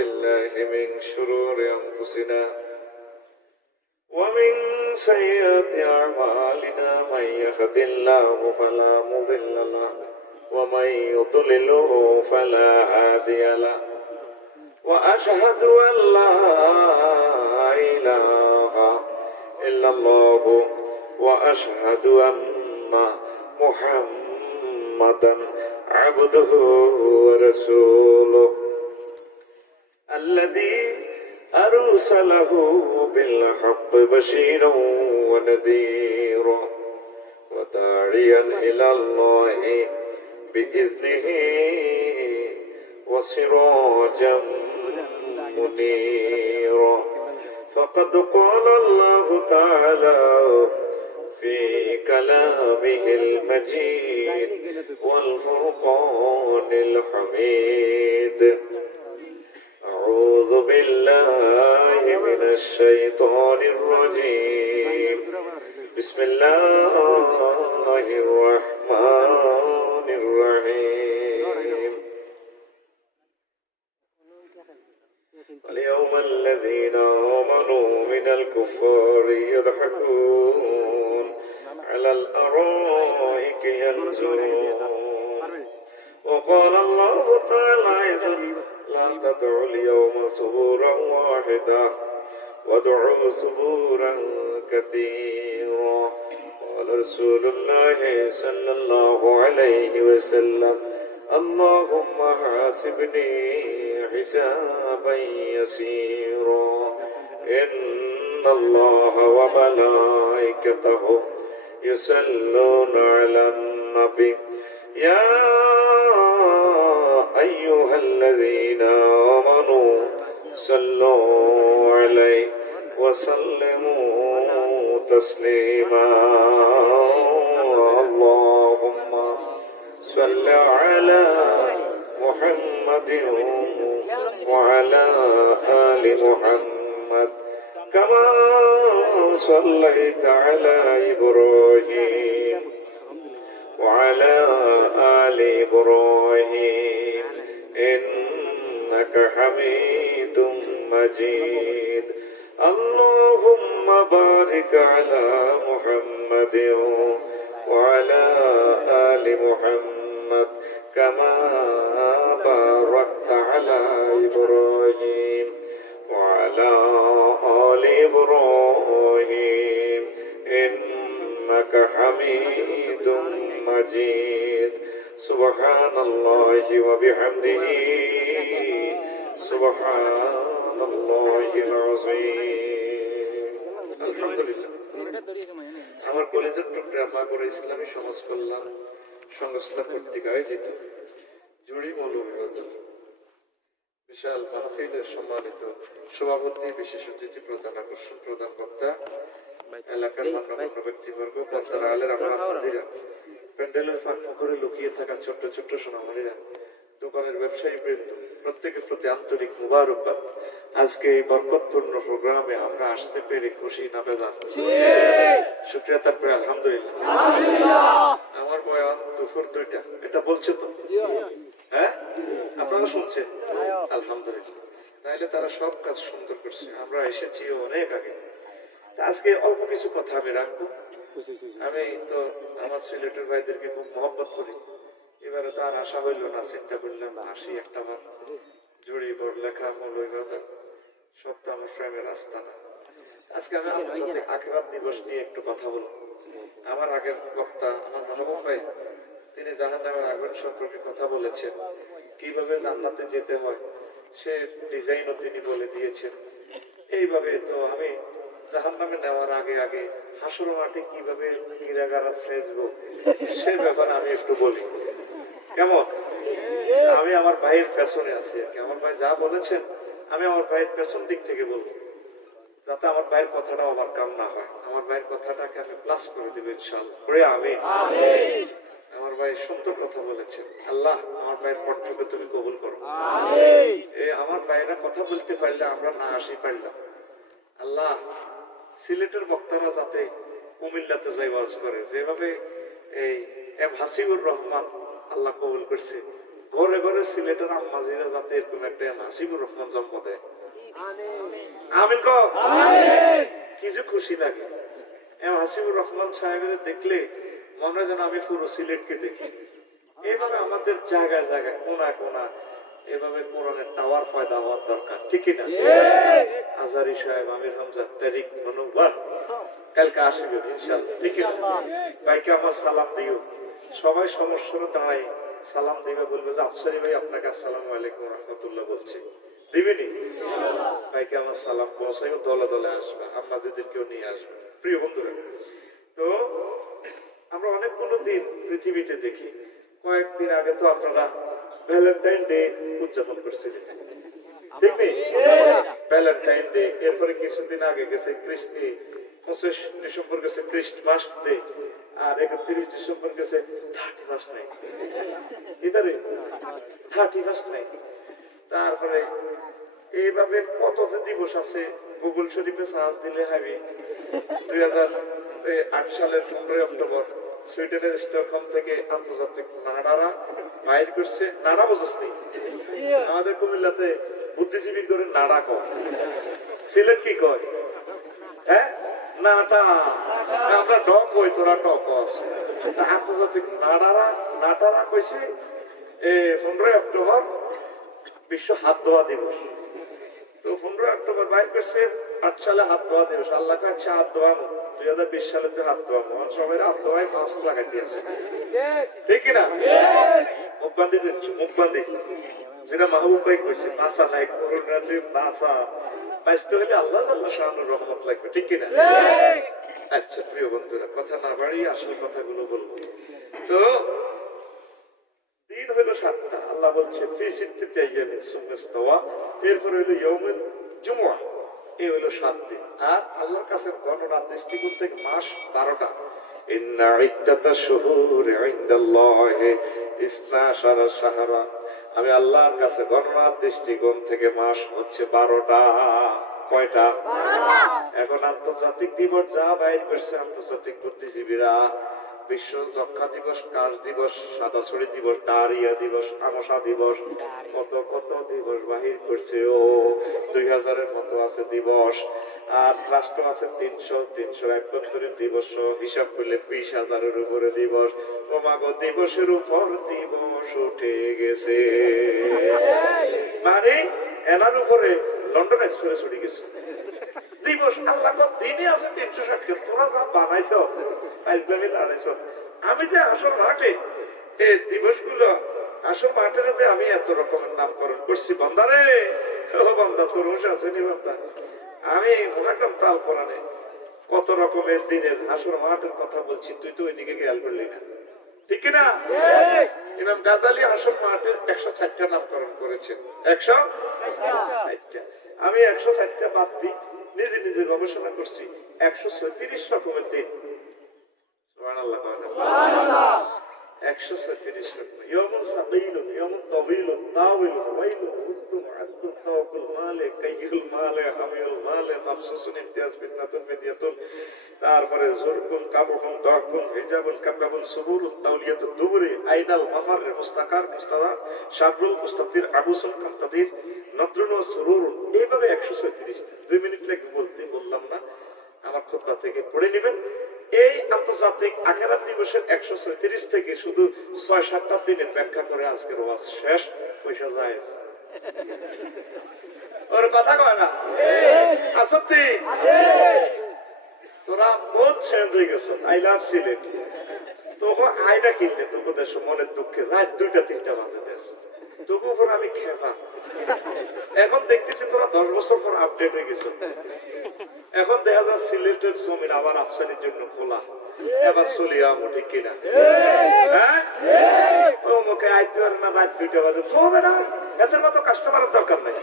بالله من شرور أنفسنا ومن سيئات أعمالنا من يهد الله فلا مضل له ومن يضلله فلا هادي له وأشهد أن لا إله إلا الله وأشهد أن محمدا عبده ورسوله الذي أرسله بالحق بشيرا ونذيرا وداعيا إلى الله بإذنه وسراجا منيرا فقد قال الله تعالى في كلامه المجيد والفرقان الحميد أعوذ بالله من الشيطان الرجيم بسم الله الرحمن الرحيم اليوم الذين آمنوا من الكفار يضحكون على الأرائك ينظرون وقال الله تعالى لا تدعوا اليوم صبورا واحدا وادعوا صبورا كثيرا قال رسول الله صلى الله عليه وسلم اللهم حاسبني حسابا يسيرا إن الله وملائكته يصلون على النبي يا أيها الذين آمنوا صلوا عليه وسلموا تسليما اللهم صل على محمد وعلى آل محمد كما صليت على إبراهيم وعلى آل إبراهيم إنك حميد مجيد اللهم بارك على محمد وعلى آل محمد كما باركت على إبراهيم وعلى آل إبراهيم إنك حميد مجيد سبحان الله وبحمده سبحان الله العظيم الحمد لله আমার কলেজের টুকরা মাগুরা ইসলামী সমাজ কল্যাণ সংস্থা কর্তৃক আয়োজিত জুড়ি মৌলভীবাজার বিশাল মাহফিলের সম্মানিত সভাপতি বিশেষ অতিথি প্রধান আকর্ষণ প্রধান বক্তা এলাকার মান্যগণ্য ব্যক্তিবর্গ পর্দার আলের আমার হাজিরা প্যান্ডেলের ফাঁক করে লুকিয়ে থাকা ছোট্ট ছোট্ট সোনামণিরা দোকানের ব্যবসায়ী বৃন্দ প্রত্যেকের প্রতি আন্তরিক মুবারকবাদ আজকে এই বরকতপূর্ণ প্রোগ্রামে আমরা আসতে পেরে খুশি না বেজান শুকরিয়া তারপরে আলহামদুলিল্লাহ আমার বয়ান দুপুর 2টা এটা বলছে তো হ্যাঁ আপনারা শুনছেন আলহামদুলিল্লাহ তাইলে তারা সব কাজ সুন্দর করছে আমরা এসেছি অনেক আগে আজকে অল্প কিছু কথা আমি রাখবো আমি তো আমার সিলেটের ভাইদেরকে খুব মহব্বত করি এবারে তো আর আশা হইল না চিন্তা করলাম আসি একটা বার জুড়ি বড় লেখা মৌলভীবাজার সব তো আমার প্রেমের রাস্তা না আজকে আমি আন্তর্জাতিক আখিরাত দিবস নিয়ে একটু কথা বলবো আমার আগের বক্তা আমার মনোবল ভাই তিনি জাহান্নামের আগুন সম্পর্কে কথা বলেছেন কিভাবে জান্নাতে যেতে হয় সে ডিজাইনও তিনি বলে দিয়েছেন এইভাবে তো আমি জাহান্নামে নেওয়ার আগে আগে হাসর মাঠে কিভাবে হীরাগারা সেজবো সে ব্যাপারে আমি একটু বলি কেমন আমি আমার ভাইয়ের পেছনে আছি আর কি আমার ভাই যা বলেছেন আমি আমার ভাইয়ের পেছন দিক থেকে বলবো যাতে আমার ভাইয়ের কথাটা আমার কাম না হয় আমার ভাইয়ের কথাটাকে আমি প্লাস করে দেবো ইনশাআল্লাহ করে আমি আমার ভাই সুন্দর কথা বলেছেন আল্লাহ আমার ভাইয়ের কণ্ঠকে তুমি কবুল করো আমার ভাইয়েরা কথা বলতে পারলে আমরা না আসি পারলাম আল্লাহ সিলেটের বক্তারা যাতে কুমিল্লাতে যাই ওয়াজ করে যেভাবে এই এম হাসিবুর রহমান আল্লাহ কবুল করছে ঘরে ঘরে সিলেটের আম্মাজিরা যাতে এরকম একটা হাসিবুর রহমান জন্ম দেয়। আমিন কও। কিছু খুশি লাগে হাসিবুর রহমান সাহেবের দেখলে মনে হয় যেন আমি পুরো সিলেটকে দেখি। এইভাবে আমাদের জায়গায় জায়গায় কোনা কোনা এভাবে কোরআনের টাওয়ার পয়দা হওয়ার দরকার, ঠিক কিনা? আজারি সাহেব, আমির হামজা, তারিক, মনোবার কালকে আসবে ইনশাআল্লাহ, ঠিক কিনা? ভাইকে আমার সালাম দিও। সবাই সমস্যার দাঁড়াই সালাম দিবে, বলবে যে আফসারি ভাই আপনাকে আসসালামু আলাইকুম রহমতুল্লাহ বলছে, দিবেনি? ভাইকে আমার সালাম পৌঁছাইও, দলে দলে আসবে, আপনাদেরকেও নিয়ে আসবে। প্রিয় বন্ধুরা, তো আমরা অনেকগুলো দিন পৃথিবীতে দেখি। কয়েকদিন আগে তো আপনারা ভ্যালেন্টাইন ডে উদযাপন করছিলেন, দেখবে ভ্যালেন্টাইন ডে। এরপরে কিছুদিন আগে গেছে 25 ডিসেম্বর গেছে ক্রিস্টমাস ডে, আর 31 ডিসেম্বর গেছে 31st নাইট। এটারে 31st নাইট। তারপরে এইভাবে কত যে দিবস আছে, গুগল শরীফে সার্চ দিলে হবে। 2008 সালের 15 অক্টোবর সুইডেনের স্টকহোম থেকে আন্তর্জাতিক নাড়ারা বাইর করছে। নাড়া বোঝাস নেই? আমাদের কুমিল্লাতে বুদ্ধিজীবী করে নাড়া কয়, সিলেট কি কয়? হ্যাঁ, নাটা। আমরা ডক কই, তোরা টক আছে। আন্তর্জাতিক নাটারা কইছে 15 অক্টোবর বিশ্ব হাত ধোয়া দিবস। তো 15 অক্টোবর বাইর করছে 8 সালে হাত ধোয়া দিবস। আল্লাহ কাছে হাত ধোয়ানো, 2020 সালে তো হাত ধোয়ানো, সবাই হাত ধোয়ায় মাস্ক লাগাই দিয়েছে, ঠিক না? মুখ বান্ধি দিচ্ছ, মুখ বান্ধি, যেটা মাহবুব ভাই কইছে, বাসা নাই করোনা দিন, বাসা বাঁচতে হলে আল্লাহ আল্লাহ শাহানুর রহমত লাগবে, ঠিক কিনা? আচ্ছা প্রিয় বন্ধুরা, কথা না বাড়িয়ে আসল কথাগুলো বলবো। তো দিন হইলো 7টা। আল্লাহ বলছে ফি সিত্তাতি আইয়ামিন সুম্মা ইস্তাওয়া। এরপর হইলো ইয়াউমুল জুমআহ, এই হইলো 7 দিন। আর আল্লাহর কাছে গণনার দৃষ্টিকোণ থেকে মাস 12টা। ইন্না ইদ্দাতাশ শুহুরি ইনদাল্লাহি 12 শাহরা। আমি আল্লাহর কাছে গণনার দৃষ্টিকোণ থেকে মাস হচ্ছে 12টা। কয়টা? 12টা। এখন আন্তর্জাতিক দিবস যা বাইর করছে আন্তর্জাতিক বুদ্ধিজীবীরা, বিশ্ব যক্ষা দিবস, কাশ দিবস, সাদা ছড়ি দিবস, ডায়রিয়া দিবস, আমসা দিবস, কত কত দিবস বাহির করছে। ও 2000-এর মতো আছে দিবস। আর রাষ্ট্র আছে 300 আভ্যন্তরীণ দিবস হিসাব করলে 20,000-এর উপরে দিবস। ওমাগো দিবসের উপর দিবস উঠে গেছে, মানে এনার উপরে লন্ডন এক্সপ্রেস উঠে গেছে দিবস। আল্লাহ দিনই আছে 360। তোরা যা বানাইছ আমি যে আসল মাঠে এই দিবসগুলো, আসল মাঠের আমি এত রকমের নামকরণ করছি। বন্দারে, বন্দা তোর হুঁশ আছে নি বন্দা? আমি মুহাক্কাম তাল কোরআনে কত রকমের দিনের আসল মাঠের কথা বলছি, তুই তো ওইদিকে খেয়াল করলি না, ঠিক কিনা? ইমাম গাজালি আসল মাঠের 160টা নামকরণ করেছেন। 160টা। আমি 160টা বাদ দিই, নিজে নিজে গবেষণা করছি 136 রকমের দিন। সুবহানাল্লাহ, সুবহানাল্লাহ। 136 রকম। ইয়ামুন সাকিলুন, ইয়ামুন তাওয়িলুন, নাওয়িলুন, ওয়াইলুন, হুদ্দুন, আদদুন, তাওকুল মালে, কাইয়ুল মালে, হামিউল মালে, মাফসুসুন, ইমতিয়াজ, ফিতনাতুন, মিদিয়াতুন, তারপরে জুরকুন, কাবুহুন, দাকুন, হিজাবুল, কাবকাবুল, সুবুরুত, তাওলিয়াতুদ দুবুরি, আইনাল, মাফার, মুস্তাকার, মুস্তাদা, শাররুল, মুস্তাতির, আবুসুল, কামতাদির, নদরুন ও সুরুরুন। এইভাবে 136টা। 2 মিনিট লাগে বলতে, বললাম না, আমার খুতবা থেকে পড়ে নেবেন। এই আন্তর্জাতিক আখিরাত দিবসের 136 থেকে শুধু 6-7টা দিনের ব্যাখ্যা করে আজকের ওয়াজ শেষ। পয়সা যায় ওর কথা কয় না? আসত্তি তোরা বহুত চেঞ্জ হয়ে গেছো। I love Sylhet. তোকে আইনা কিনলে তোকে দেশ মনের দুঃখে রাত 2টা-3টা বাজে দেশ, তোকে উপর আমি খেপা। এখন দেখতেছি তোরা 10 বছর পর আপডেট হয়ে গেছো। এখন দেখা যায় সিলেটের জমিন আবার আফসানির জন্য খোলা, এবার চলিয়া ঠিক কিনা? হ্যাঁ, ও মুখে আইতে পারে না রাত 2টা বাজে, হবে না, এদের মতো কাস্টমারের দরকার নাই।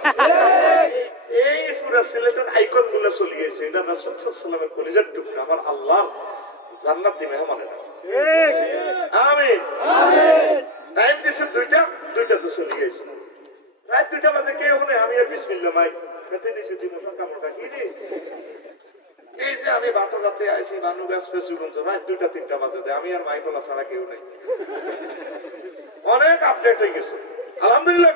এই পুরা সিলেটের আইকন গুলো চলে গেছে। এটা রাসূল সাল্লাল্লাহু আলাইহি ওয়াসাল্লামের কলিজার টুকরা, আমার আল্লাহ জান্নাতি মেহমানেরা। আমিন, আমিন। টাইম দিছে 2টা চলে গেছে, রাত 2টা বাজে কে ওখানে? আমি আর বিসমিল্লাহ মাইক খেতে দিছি, দিবসা কামড়টা কি রে? এই যে আমি বাটরাতে আইছি বানুগাছ পেছু কিন্তু রাত 2টা-3টা বাজে দেয়, আমি আর মাইকলা ছাড়া কেউ নাই। অনেক আপডেট হয়ে গেছে আলহামদুলিল্লাহ।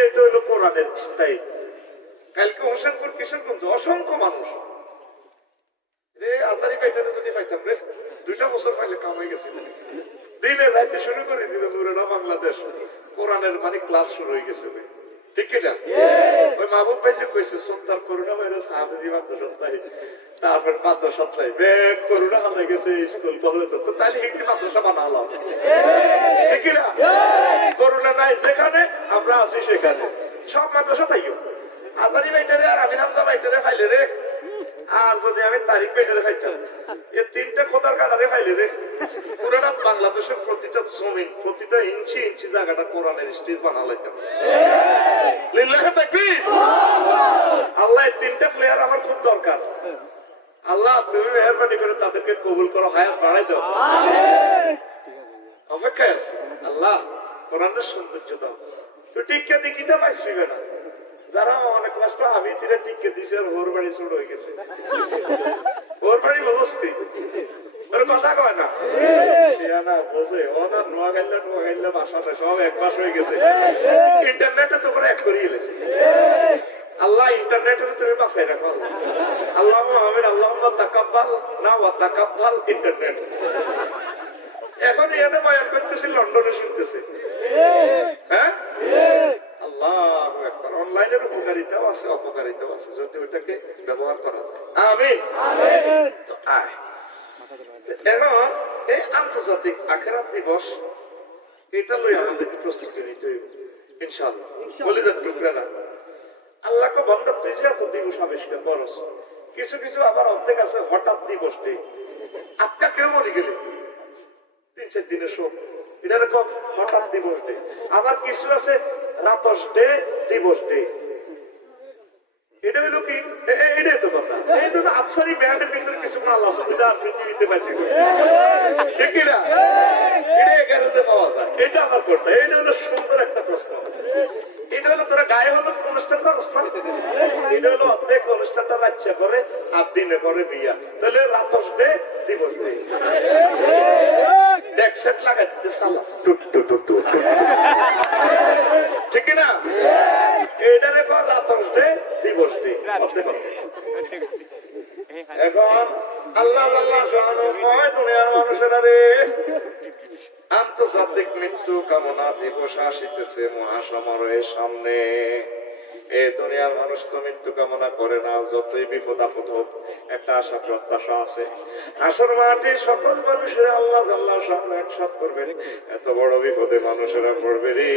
এটা হলো কোরআনের স্টাইল। কালকে হোসেনপুর কিশোরগঞ্জ অসংখ্য মানুষ রে আজারি পাইটারে যদি পাইতাম রে 2টা বছর পাইলে কাম হয়ে গেছে। দিনে রাইতে শুরু করে দিল নুরেনা বাংলাদেশ কোরআনের মানে ক্লাস শুরু হয়ে গেছে। ঠিক না? ওই মাহবুব ভাই যে কইছে সন্তান করোনা ভাইরাস হাফেজি মাদ্রাসায়, তারপর মাদ্রাসায় ব্যাগ করোনা হাতে গেছে স্কুল কলেজ, তো তাইলে একটি মাদ্রাসা বানালাম। ঠিক না? করোনা নাই যেখানে আমরা আছি সেখানে সব মাদ্রাসা তাইও। আজারি বাইটারে আর আমি হামজা বাইটারে খাইলে রে, আর যদি আমি তারিখ বাইটারে খাইতাম এ 3টা খোদার কাটারে খাইলে রে, পুরাটা বাংলাদেশের প্রতিটা জমিন প্রতিটা ইঞ্চি ইঞ্চি জায়গাটা কোরআনের স্টেজ বানালাইতাম। লিল্লাহি তাকবীর। আল্লাহ 3টা প্লেয়ার আমার খুব দরকার। আল্লাহ তুমি মেহেরবানি করে তাদেরকে কবুল করো, হায়াত বাড়াই দাও। অপেক্ষায় আছে আল্লাহ কোরআনের সৌন্দর্য দাও। তো টিকা দেখিতে পাইছি না যারা অনেক কষ্ট আমি তীরে টিকে দিছে আর ওর বাড়ি ছোট হয়ে গেছে। ওর বাড়ি বসতি কথা কয় না শিয়ানা বসে ওনার নোয়াখাইলা বাসাতে সব 1 মাস হয়ে গেছে। ইন্টারনেটে তো করে এক করিয়ে গেছে। আল্লাহ ইন্টারনেটে তুমি বাঁচাই রাখো আল্লাহ আমিন। আল্লাহ তাকাব্বাল না ওয়া তাকাব্বাল ইন্টারনেট। এখন এখানে বয়ান করতেছি, লন্ডনে শুনতেছে। হ্যাঁ আল্লাহ একবার অনলাইনের উপকারিতাও আছে অপকারিতাও আছে যদি ওটাকে ব্যবহার করা যায়। আমিন। এখন এই আন্তর্জাতিক আখিরাত দিবস এটা লই আমাদেরকে প্রস্তুতি নিতে হইব ইনশাআল্লাহ। কলিজার টুকরারা আল্লাহকে বন্ধ তুই যে এত দিবস আবিষ্কার করস, কিছু কিছু আবার অর্ধেক আছে হঠাৎ দিবস ডে। আজকা কেউ মরে গেলে 3-4 দিনের শোক, এটা দেখো হঠাৎ দিবস ডে। আবার কিছু আছে রাতস ডে দিবস ডে। এটা হলো কি এটাই তো কথা। এই জন্য আফসারি ব্যান্ডের ভিতরে কিছু আল্লাহ সুবিধা পৃথিবীতে পাইতে ঠিক না? এটা গ্যারেজে পাওয়া যায়। এটা আমার করতে এটা হলো সুন্দর একটা প্রশ্ন। এটা হলো তোরা গায়ে হলো অনুষ্ঠান করস না, এটা হলো অর্ধেক অনুষ্ঠানটা রাজ্যা করে আর দিনে করে বিয়া। তাহলে রাতস ডে দিবস ডে দেখ সেট লাগাই দিতে সালাস টুট টুট টুট ঠিক না? এটা রেখো রাতস ডে দিবস ডে। এখন আল্লাহ আল্লাহ দুনিয়ার মানুষেরা রে আন্তর্জাতিক মৃত্যু কামনা দিবস আসিতেছে মহাসমারোহের সামনে। এই দুনিয়ার মানুষ তো মৃত্যু কামনা করে না, যতই বিপদ আপদ হোক একটা আশা প্রত্যাশা আছে। আসর মাঠে সকল মানুষেরা আল্লাহ আল্লাহ সামনে একসাথ করবেন। এত বড় বিপদে মানুষেরা পড়বে রে,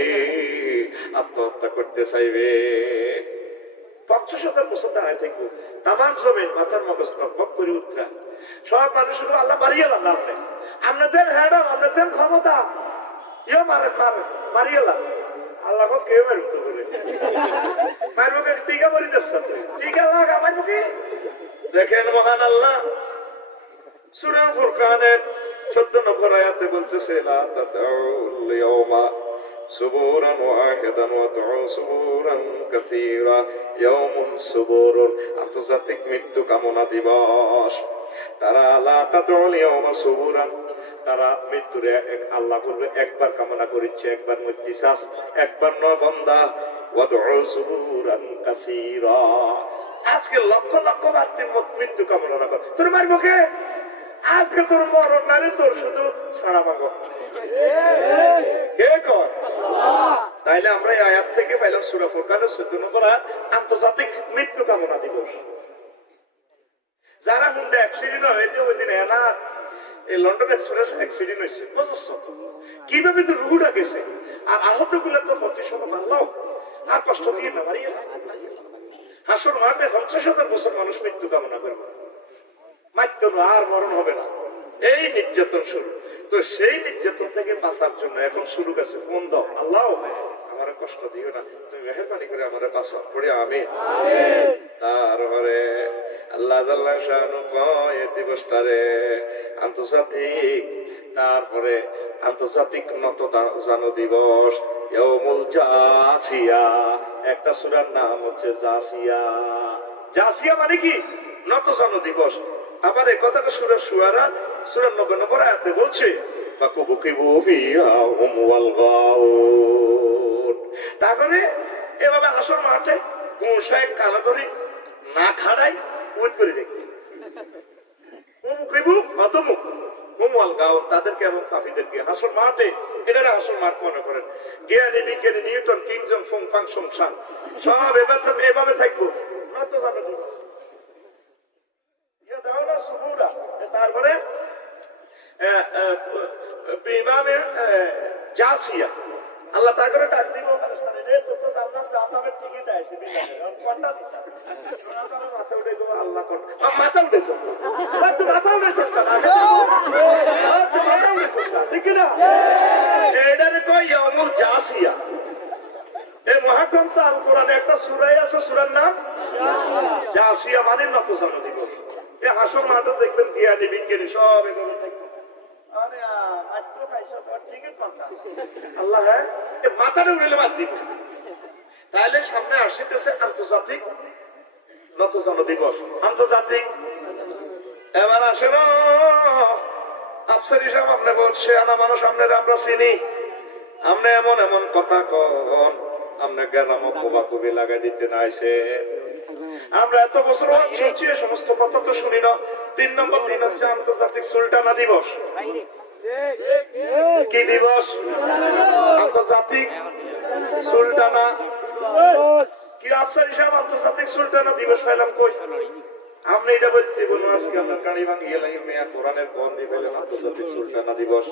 আত্মহত্যা করতে চাইবে। 50,000 বছর দাঁড়ায় থাকবো তামার জমিন মাথার মগজ টক করে উঠরা সব মানুষের আল্লাহ বাড়িয়ে লাম আমরা যেন হেড আমরা যেন ক্ষমতা ইয়ে মারে মারে মারিয়ে লাম আল্লাহ কেউ মারতে বলে মারবো টিকা বলি দিচ্ছ টিকা লাগা মারবো কি? দেখেন মহান আল্লাহ সূরা ফুরকানের 14 নম্বর আয়াতে বলতেছে লা তাতাউল ইয়াউমা সুবুরান ওয়াহিদান ওয়া তুউ সুবুরান কাসীরা ইয়াউমুন সুবুরুন। আন্তর্জাতিক মৃত্যু কামনা দিবস। তারা লা তাতাউল ইয়াউমা সুবুরান, তারা মৃত্যুরে আল্লাহ বলবে একবার কামনা করিচ্ছে, একবার মৃত্যুশ্বাস, একবার ন বান্দা ওয়া তুউ সুবুরান কাসীরা। আজকে লক্ষ লক্ষ ব্যক্তির মৃত্যু কামনা না কর, তোর মারবো কে? আজকে তোর মরণ নারী তোর শুধু ছাড়া মাগো কে কর? তাইলে আমরা এই আয়াত থেকে পাইলাম সূরা ফুরকানের 14 নম্বর আয়াত আন্তর্জাতিক মৃত্যু কামনা দিবস। যারা হুন্ডা অ্যাক্সিডেন্ট হয়েছে ওই দিন এনার এই লন্ডন এক্সপ্রেস অ্যাক্সিডেন্ট হয়েছে, বুঝছ কিভাবে তো রুহুটা গেছে। আর আহত গুলো তো প্রতিশোধ মারলাম আর কষ্ট দিয়ে না মারিয়ে হাসর মাঠে 50,000 বছর মানুষ মৃত্যু কামনা করবে, মারতে আর মরণ হবে না। এই নির্যাতন শুরু। তো সেই নির্যাতন থেকে বাঁচার জন্য এখন শুরু গেছে ফোন দাও আল্লাহ আমার কষ্ট দিও না, তুমি মেহেরবানি করে আমার বাঁচাও পড়ে আমি। তারপরে আল্লাহ আল্লাহ শানু কয় এই দিবসটারে আন্তর্জাতিক, তারপরে আন্তর্জাতিক নত জানো দিবস ইয়াউমুল জাসিয়া। একটা সূরার নাম হচ্ছে জাসিয়া। জাসিয়া মানে কি? নত জানো দিবস। আবার এই কথাটা সূরা শুআরা সূরা 90 নম্বর আয়াতে বলছে ফাকুবকিবু ফিহা হুম ওয়াল গাউন। তারপরে এভাবে হাসর মাঠে গোসাই কানা ধরে না খাড়াই উঠ করে রেখে তাদেরকে এবং পাপীদেরকে হাসর মাঠে, এটারে হাসর মাঠ মনে করেন। জ্ঞানী বিজ্ঞানী নিউটন কিংজন ফুং ফাং সংসার সব এভাবে থাকবো। তারপরে জাসিয়া আল্লাহ তার করে ডাক দিব টিকিট আছে মাথা উঠে আল্লাহ মাথা উঠেছে মাথা উঠেছে ঠিক না? এটারে কই ইয়াউমুল জাসিয়া। এই মহাগ্রন্থ আল কোরআনে একটা সূরাই আছে, সূরার নাম জাসিয়া, মানে নত জানো দিব। এই হাসর মাঠে দেখবেন জ্ঞানী বিজ্ঞানী সব এভাবে থাকবে। আল্লাহ হ্যাঁ মাথাটা উড়েলে বাদ দিব। তাহলে সামনে আসিতেছে আন্তর্জাতিক নতজন দিবস, আন্তর্জাতিক। এবার আসেন আফসার হিসাব আপনি বলছে আনা মানুষ আপনার আমরা চিনি, আপনি এমন এমন কথা কন আপনি গেলাম কবা কবি লাগাই দিতে নাইছে। আমরা এত বছর শুনছি এ সমস্ত কথা তো শুনি না। 3 নম্বর দিন হচ্ছে আন্তর্জাতিক সুলতানা দিবস। কি দিবস? আন্তর্জাতিক সুলতানা। কি আফসার হিসাব আন্তর্জাতিক সুলতানা দিবস পাইলাম কই? আপনি এটা বলতে বলুন আজকে আপনার গাড়ি ভাঙিয়ে লাগে মেয়া কোরআনের বন্দি পেলেন আন্তর্জাতিক সুলতানা দিবস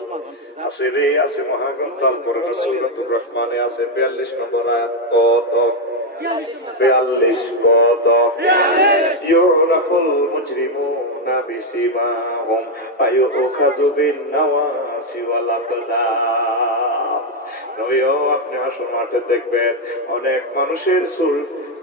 আছে রে, আছে মহাগ্রন্থ আল কোরআনের সূরাতুর রহমানে আছে 42 নম্বর আয়াত। কত 42 কত? ইউরাফুল মুজরিমুনা বিসিমাহুম ফায়ুখাযু বিন নাওয়াসি ওয়াল আকদাম। নয়ও আপনি হাসর মাঠে দেখবেন অনেক মানুষের চুল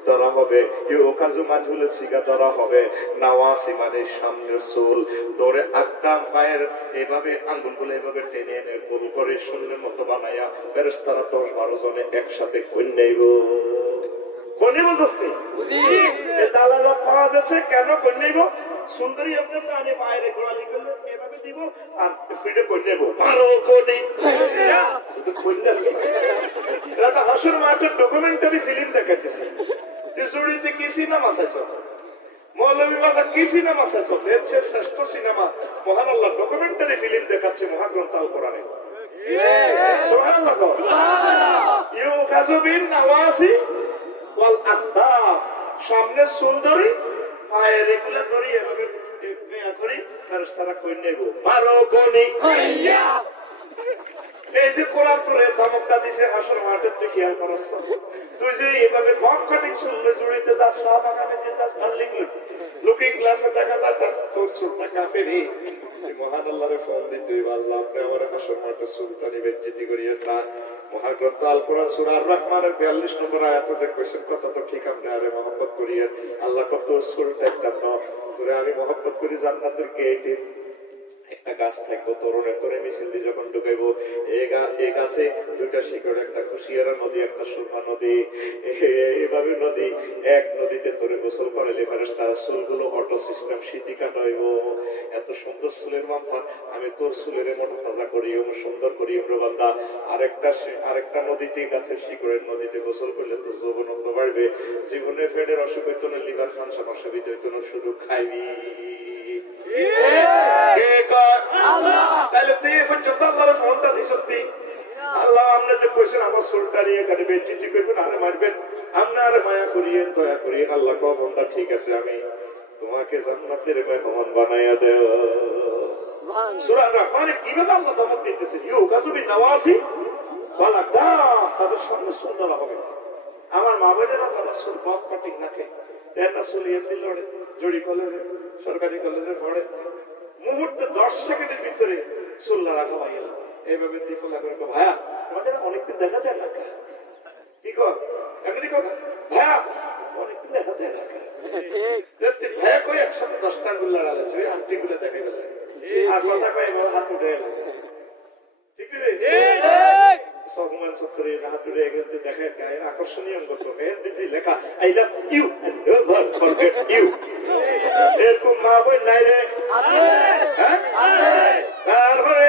ধরা হবে, ইউখাযু মাজহুলের সিগা ধরা হবে, নাওয়াসি মানে সামনের চুল ধরে আকদাম পায়ের এভাবে আঙ্গুলগুলো এভাবে টেনে এনে গরু করে শূন্যের মতো বানাইয়া ফেরেশতারা 10-12 জনে একসাথে কন্যাইব। কন্যাইব বুঝছি দালালা পাওয়া যাচ্ছে কেন কন্যাইব? সুন্দরী আপনার টানে পায়ের গোড়ালি করলে এভাবে দিব আর ফিডে কন্যাইব ভালো কোনি কন্যা। হাসুর মাঠের ডকুমেন্টারি ফিল্ম দেখাইতেছে যে জুড়িতে কি সিনেমা চাইছ, মৌলভী বাবা কি সিনেমা চাইছ, এর চেয়ে শ্রেষ্ঠ সিনেমা মহান আল্লাহ ডকুমেন্টারি ফিল্ম দেখাচ্ছে মহাগ্রন্থ আল কোরআনে। সুবহানাল্লাহ। ইউখাযু বিন নাওয়াসি ওয়াল আকদাম, সামনে সুন্দরী পায়ের এগুলা ধরি এভাবে করি ফেরেশতারা কন্যা গো ভালো কোনি। এই যে কোরআন পড়ে ধমকটা দিছে হাসর মাঠের তুই খেয়াল করছ? তুই যে এভাবে গফ কাটিং শুনলে জুড়িতে যাস, সব আগামী যে যাস লুকিং গ্লাসে দেখা যায় তোর সুরটা কাফেরি। মহান আল্লাহরে ফোন দিতে আল্লাহ আপনি আমার হাসর মাঠের সুলতানি বেজ্জিতি করিয়েন না। মহাগ্রন্থ আল কোরআন সূরা আর রহমানের 42 নম্বর আয়াতে যে কইছেন কথা তো ঠিক, আপনি আরে মহব্বত করিয়েন। আল্লাহ কত সুলটা একটা তোরে আমি মহব্বত করি জান্নাতের গেটে একটা গাছ থাকবো, তরুণের করে মিছিল দিয়ে যখন ঢুকাইবো এই গাছে 2টা শিকড়, একটা কুশিয়ারা নদী একটা সুরমা নদী, এইভাবে নদী এক নদীতে তোরে গোসল করাইলে ফেরেশতারা চুলগুলো অটো সিস্টেম শীতিকা নইব। এত সুন্দর চুলের মাথা আমি তোর চুলের মোটা তাজা করি সুন্দর করি বান্দা। আরেকটা নদীতে গাছের শিকড়ের নদীতে গোসল করলে তোর যৌবনত্ব বাড়বে, জীবনে ফেডের অসুখ হইতো না, লিভার ফাংশন অসুবিধা হইতো না, শুধু খাইবি। তাহলে তুই পর্যন্ত আল্লাহর ফোনটা দিস আল্লাহ আপনি যে কোয়েশ্চেন আমার চুলটা নিয়ে এখানে বেচিটি করবেন আরে মারবেন, আপনার মায়া করিয়েন দয়া করিয়েন। আল্লাহ কো বন্ধা ঠিক আছে আমি তোমাকে জান্নাতের মেহমান বানাইয়া দেব। সূরা রহমানে কিভাবে আল্লাহ ধমক দিতেছেন? ইউখাযু বিন নাওয়াসি ওয়াল আকদাম, তাদের সামনে চুল ধরা হবে। আমার মা বোনেরা যারা চুল বক কাটিং নাকে একটা চুল এমনি লড়ে জড়ি কলেজে সরকারি কলেজে পড়ে মুহূর্তে 10 সেকেন্ডের ভিতরে চুল রাখা হয়ে গেল। এইভাবে ত্রিফলা করে ভাইয়া আমাদের অনেকদিন দেখা যায় না, কি কর এমনি কর ভাইয়া অনেকদিন দেখা যায় না, ভাইয়া কই একসাথে 10টা আঙ্গুল লড়ালেছে ওই আংটি গুলো দেখে গেল আর কথা কয়ে হাত উঠে গেল। ঠিক আকর্ষণীয় লেখা I love you never forget you, এরকম মা বই নাই রে। তারপরে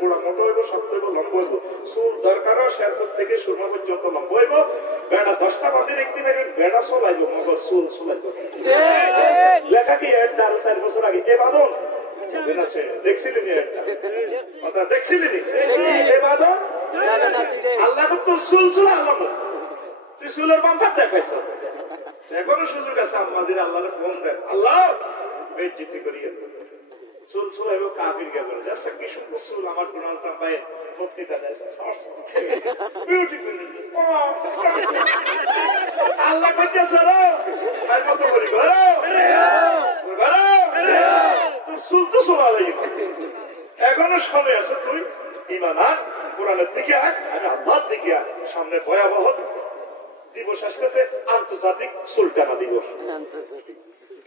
গোড়া মোটা হইব, শক্ত হইব, লম্বা হইব, চুল দরকারও শেরপুর থেকে সুরমা পর্যন্ত লম্বা হইব। বেড়া 10টা বাঁধে দেখতে পারবেন, বেড়া চলাইব, মগর চুল চলাইব। লেখা কি 4 বছর আগে এ বাঁধন দেখছিলেন, দেখছিলেন এ বাঁধন আল্লাহ তোর চুল চুলা আল্লাহ, তুই চুলের বাম্পার দেখাইছ। এখনো সুযোগ আছে, আম্মাদের আল্লাহরে ফোন দেন, আল্লাহ বেজ্জিতি করিয়ে চুল চুলাইব কাফির কে করে যাচ্ছে। কি সুন্দর চুল আমার ডোনাল্ড ট্রাম্প ভাই বক্তৃতা দেয়, বিউটিফুল। আল্লাহ কইতেছে আর কত করি তোর চুল তো চলা লাগবে, এখনো সময় আছে। তুই ইমান আন, কোরআনের দিকে আয়, আমি আল্লাহর দিকে আয়। সামনে ভয়াবহ দিবস আসতেছে, আন্তর্জাতিক সুলতানা দিবস।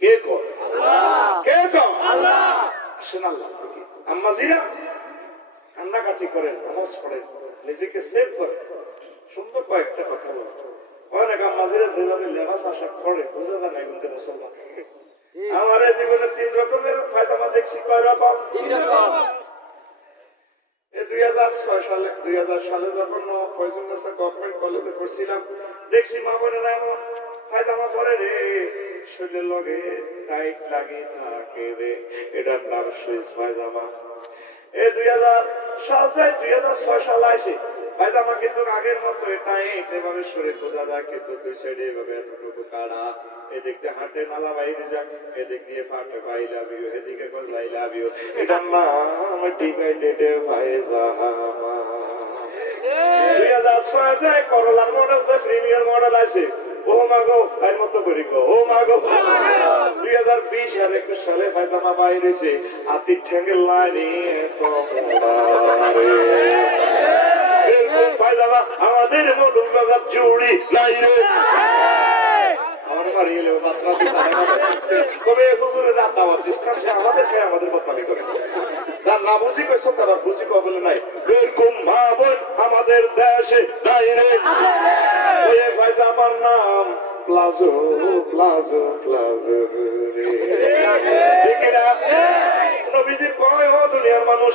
কে কর? কে কর? আসেন আল্লাহ থেকে। আম্মাজিরা কান্নাকাটি করেন, নামাজ পড়েন, নিজেকে সেভ করেন। সুন্দর কয়েকটা কথা বল। অনেক আম্মাজিরা যেভাবে লেবাস আশা করে বুঝা যায় না কিন্তু মুসলমান। আমার জীবনে 3 রকমের পায়জামা দেখছি। কয় রকম? 3 রকম। 2000 সালে যখন ফয়জুন্নেসা গভর্নমেন্ট কলেজে পড়ছিলাম, দেখছি মা বোনেরা এমন পায়জামা পরে রে, শরীরের লগে টাইট লাগে থাকে রে, এটার নাম সুইস পায়জামা। 2000 সাল যায়, 2006 সাল আসে, পায়জামা কিন্তু আগের মতো টাইট এভাবে শরীর বোঝা যায়, কিন্তু 2 সাইডে এভাবে এতটুকু কাড়া। এদিক দিয়ে হাতে মালা বাইরে যাক, এদিক দিয়ে ফাটে আই লাভ ইউ, এদিকে বল আই লাভ ইউ। এটার নাম ডিভাইডেড পায়জামা। 2006 যায় করলার মডেল যে প্রিমিয়ার মডেল আছে, ও মাগো এর মতো করি গো, ও মাগো। 2020 আর 21 সালে পায়জামা বাইরেছে, আতির ঠ্যাঙ্গের লাইনে তো এরকম পায়জামা আমাদের মডুল বাজার জুড়ি নাই রে। আমার মারিয়ে এলো মাত্রা কবে হুজুরের রাত দাওয়াত দিস্তান, সে আমাদের খেয়ে আমাদের বদনামি করে। যার না বুঝি কইছ তারা বুঝি কবলে নাই। এরকম মা বোন আমাদের দেশে নাই রে। ওই পায়জামার নাম প্লাজো, প্লাজো, প্লাজো রে। ঠিক না? নবীজি কয় ও দুনিয়ার মানুষ,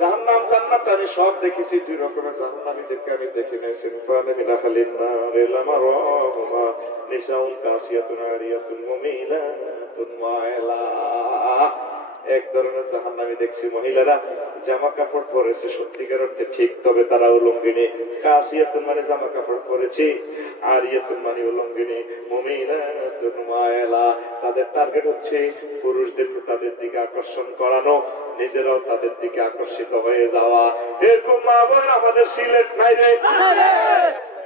জাহান্নাম জান্নাত আমি সব দেখেছি, 2 রকমের জাহান্নামীদেরকে আমি দেখি নাই। সিনফানে মিনা খালিন নারিল মারহুমা নিসাউন কাসিয়াতুন আরিয়াতুন মুমিলাতুন মাইলা। এক ধরনের জাহান্নামী দেখছি, মহিলারা জামা কাপড় পরেছে সত্যিকার অর্থে ঠিক, তবে তারা উলঙ্গিনী। কাসিয়াতুন মানে জামা কাপড় পরেছে, আরিয়াতুন মানে উলঙ্গিনী, মুমিলাতুন মাইলা। তাদের টার্গেট হচ্ছে পুরুষদেরকে তাদের দিকে আকর্ষণ করানো, নিজেরাও তাদের দিকে আকর্ষিত হয়ে যাওয়া। এরকম মা বোন আমাদের সিলেট নাই রে।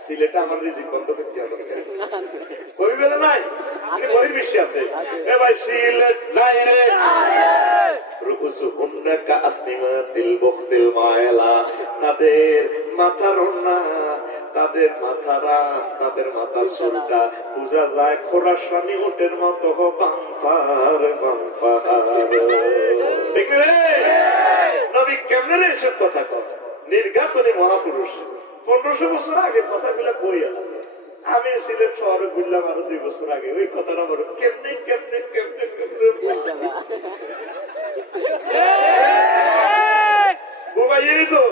সিলেটে আমার রিজিক বন্ধ করতে হবে, কবি বেলা নাই, বহির বিশ্বে আছে। এ ভাই সিলেট নাই রে। তাদের মাথার ওড়না, তাদের মাথারা, তাদের মাথার চুলটা বোঝা যায় খোরাসানি উটের মতো বাম্পার বাম্পার। ঠিক রে? নবী কেমনে রে এসব কথা কর? নির্ঘাতনী মহাপুরুষ। 1500 বছর আগে কথাগুলো বই এলাম আমি, সিলেট শহরে ঘুরলাম আরো 2 বছর আগে। ওই কথাটা বলো কেমনে কেমনে কেমনে কেমনে ঘুমাইয়ে তো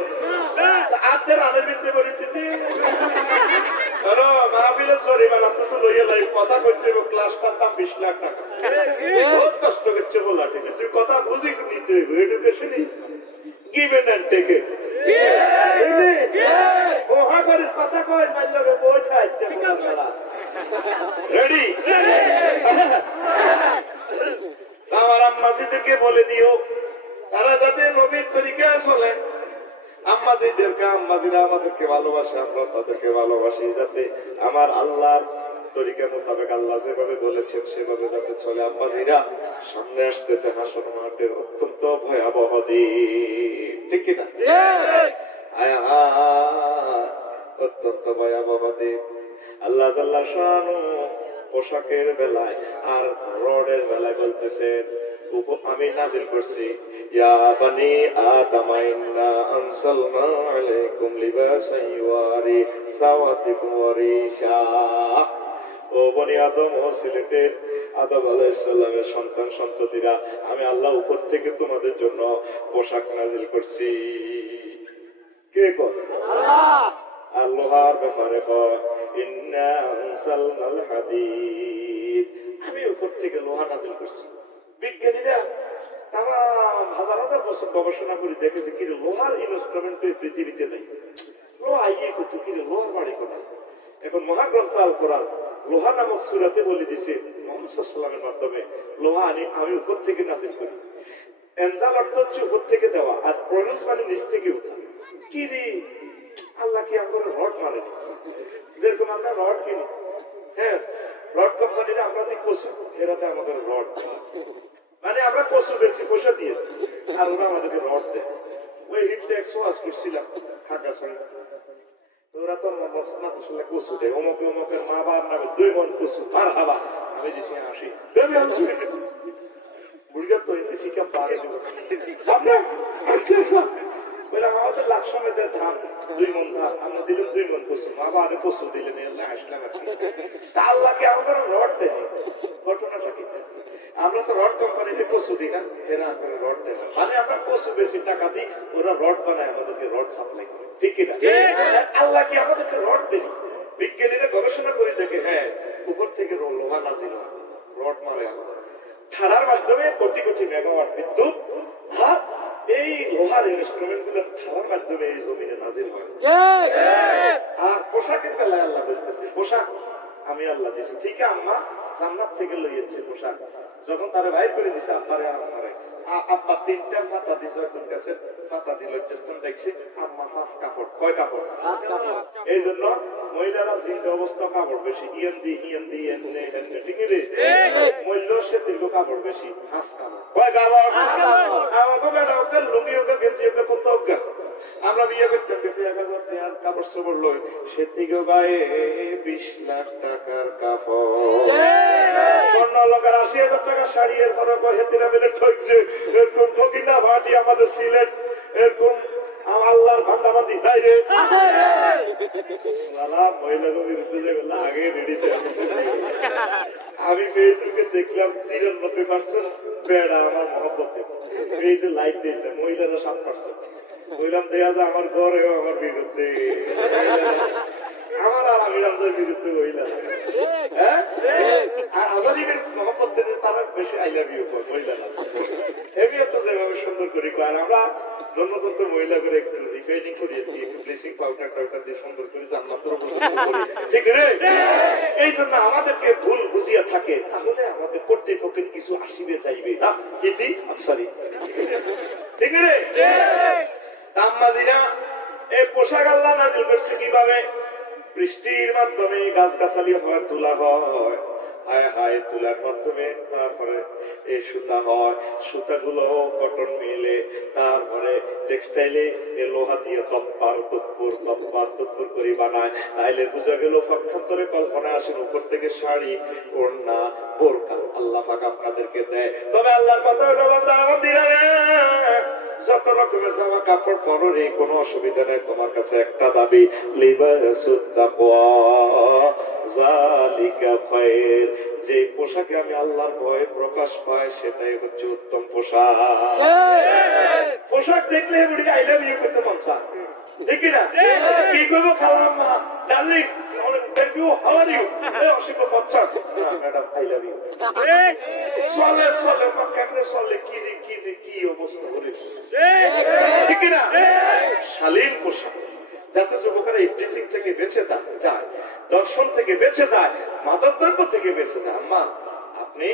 আদের আনের ভিতরে পরিস্থিতি মাহফিলে জরিমানা তো লইয়া লাই, কথা কইতে ক্লাসটার দাম 20 লাখ টাকা। বহুত কষ্ট করছে বলা, ঠিক তুই কথা বুঝি নিতে হইব। Education is given and taken. ও হ্যাঁ করিস কথা কই মাইলবে বই খাইছে রেডি। আমার আম্মাজিদেরকে বলে দিও তারা যাতে নবীর তরিকায় চলে। আম্মাজিদেরকে, আম্মাজিরা আমাদেরকে ভালোবাসে, আমরা তাদেরকে ভালোবাসি, যাতে আমার আল্লাহর তরিকা মোতাবেক আল্লাহ যেভাবে বলেছেন সেভাবে যাতে চলে। আম্মাজিরা সামনে আসতেছে হাসর মাঠের অত্যন্ত ভয়াবহ দিন, ঠিক কিনা? অত্যন্ত ভয়াবহ দিন। আল্লাহ তাআলা শানু পোশাকের বেলায় আর রডের বেলায় বলতেছেন, আমি নাযিল করছি, ইয়া বানি আদম ইন্না আনসালনা আলাইকুম লিবাসান ইউয়ারি সাওয়াতিকুম ওয়া রিশা। ও বনি আদম ও সিলেটের আদম আলাইহিস সালামের সন্তান সন্ততিরা, আমি আল্লাহ উপর থেকে তোমাদের জন্য পোশাক নাজিল করছি। কে কর? আর লোহার ব্যাপারে কয় ইন্না আনসালনাল হাদীদ, আমি উপর থেকে লোহা নাজিল করছি। বিজ্ঞানীরা তাম হাজার হাজার বছর গবেষণা করে দেখেছে কি লোহার ইনস্ট্রুমেন্ট পৃথিবীতে নেই। লোহা ইয়ে করতো কি লোহার বাড়ি করা। এখন মহাগ্রন্থ আল কোরআন লোহা নামক সূরাতে বলে দিছে মুহাম্মদ সাল্লাল্লাহু আলাইহি ওয়াসাল্লামের মাধ্যমে লোহা আমি উপর থেকে নাজিল করি। এনজাল অর্থ হচ্ছে উপর থেকে দেওয়া, আর প্রডিউস মানে নিচ থেকে ওঠা। কি রে আল্লাহ কি আমাদের রড মারে? যেরকম আমরা রড কিনি, হ্যাঁ রড কোম্পানিরা আমরা দিই কচু, এরাতে আমাদের রড মানে আমরা কচু বেশি পয়সা দিয়ে আর ওরা আমাদেরকে রড দেয়। ওই হিটট্যাক্স ওয়াজ করছিলাম খাগড়াছড়ি, ওরা তো মসনাদ আসলে কচু দেয়, অমুকে অমুকের মা বাবার নামে 2 মণ কচু আর হাবা আমি দিছি 80 বুড়িয়া তো ফিকা পারে আমরা বললাম আমাদের লাখ সময় ধান 2 মণ ধান আমরা দিলাম 2 মণ কচু, মা বাবা কচু দিলেন আল্লাহ আসলাম আর কি। তা আল্লাহকে আমাদের রড দেয় ঘটনাটা কি? আমরা তো রড কোম্পানিতে কচু দিই না, এরা আমাদের রড দেয় না। মানে আমরা কচু বেশি টাকা দিই, ওরা রড বানায় আমাদেরকে রড সাপ্লাই করে, ঠিক কিনা? আল্লাহ কি আমাদেরকে রড দেন? বিজ্ঞানীরা গবেষণা করে দেখে হ্যাঁ উপর থেকে লোহা নাজিল হয়, রড মারে আমাদের ছাড়ার মাধ্যমে কোটি কোটি মেগাওয়াট বিদ্যুৎ আর এই লোহার ইনস্ট্রুমেন্ট গুলো ছাড়ার মাধ্যমে এই জমিনে নাজিল হয়। আর পোশাকের বেলায় আল্লাহ বলতেছে পোশাক আমি আল্লাহ দিছি। ঠিক আম্মা জান্নাত থেকে লইয়েছে পোশাক, যখন তারা বাইর করে দিছে আব্বারে আমারে আব্বা 3টা পাতা দিছে, একজন কাছে পাতা দিল দেখছি আম্মা 5 কাপড়। কয় কাপড়? এই জন্য মহিলারা জিন্দা অবস্থা কাপড় বেশি, ইয়েন্দি ঠিক রে মহিলা সে দীর্ঘ কাপড় বেশি 5 কাপড়। কয় কাপড়? আমাকে বেটা ওকে লুঙ্গি ওকে গেঞ্জি ওকে করতে ওকে আমরা বিয়ে করতে গেছি 1000 টাকার কাপড় চোপড় লই, সে থেকে গায়ে 20 লাখ টাকার কাপড়। অন্য লোকের 80,000 টাকা শাড়ি এর পরে হেতিরা মিলে ঠকছে। এরকম ঠকি না ভাটি আমাদের সিলেট, এরকম আল্লাহর ভান্ডাবান্দি নাই রে। মহিলাদের বিরুদ্ধে যেগুলো আগে রেডিতে আমি ফেসবুকে দেখলাম 93% বেড়া আমার মহব্বতে পেজে লাইক দিল, মহিলারা 7%। বললাম দেয়া যায় আমার ঘরেও আমার বিরুদ্ধে, আমার আর আমি রামজার বিরুদ্ধে মহিলা। হ্যাঁ আর আজাদিবের মহব্বত তারা বেশি আই লাভ ইউ মহিলারা এমনি তো যেভাবে সুন্দর করি। আর আমরা ধর্মতন্ত্র মহিলা করে একটু রিফাইনিং করি, একটু ব্লিচিং পাউডার টাউডার দিয়ে সুন্দর করে জান্নাতের উপর ঠিক রে। এই জন্য আমাদেরকে ভুল বুঝিয়া থাকে, তাহলে আমাদের কর্তৃপক্ষের কিছু আসিবে চাইবে না ইতি আফসারি, ঠিক রে। আম্মাজিরা এই পোশাক আল্লাহ নাজিল করছে কিভাবে? বৃষ্টির মাধ্যমে গাছগাছালি হয়, তুলা হয়, হায় হায় তুলার মাধ্যমে তারপরে এই সুতা হয়, সুতাগুলো কটন মিলে তারপরে টেক্সটাইলে লোহা দিয়ে তপ্পার তপ্পুর করে বানায়। তাইলে বুঝা গেল পক্ষান্তরে কল্পনা আসেন উপর থেকে শাড়ি ওড়না বোরকা আল্লাহ পাক আপনাদেরকে দেয়। তবে আল্লাহর কথা হলো যত রকমের জামা কাপড় পরো রে, কোনো অসুবিধা নেই, তোমার কাছে একটা দাবি লিবাসুত তাকওয়া যালিকা খায়র, যে পোশাকে আমি আল্লাহর ভয় প্রকাশ পায় সেটাই হচ্ছে উত্তম পোশাক। পোশাক দেখলে বুড়ি আই লাভ ইউ করতে মন চায়, ঠিক না? কি করবো খালাম darling thank you how are you Asim বাচ্চা ম্যাডাম আই লাভ ইউ চলে চলে কেমনে চলে কি অবস্থা করে, ঠিক না? শালীন পোশাক যাতে যুবকেরা ইবলিসিং থেকে বেঁচে যায়, দর্শন থেকে বেঁচে যায়, মাদক দ্রব্য থেকে বেঁচে যায়। আম্মা আপনি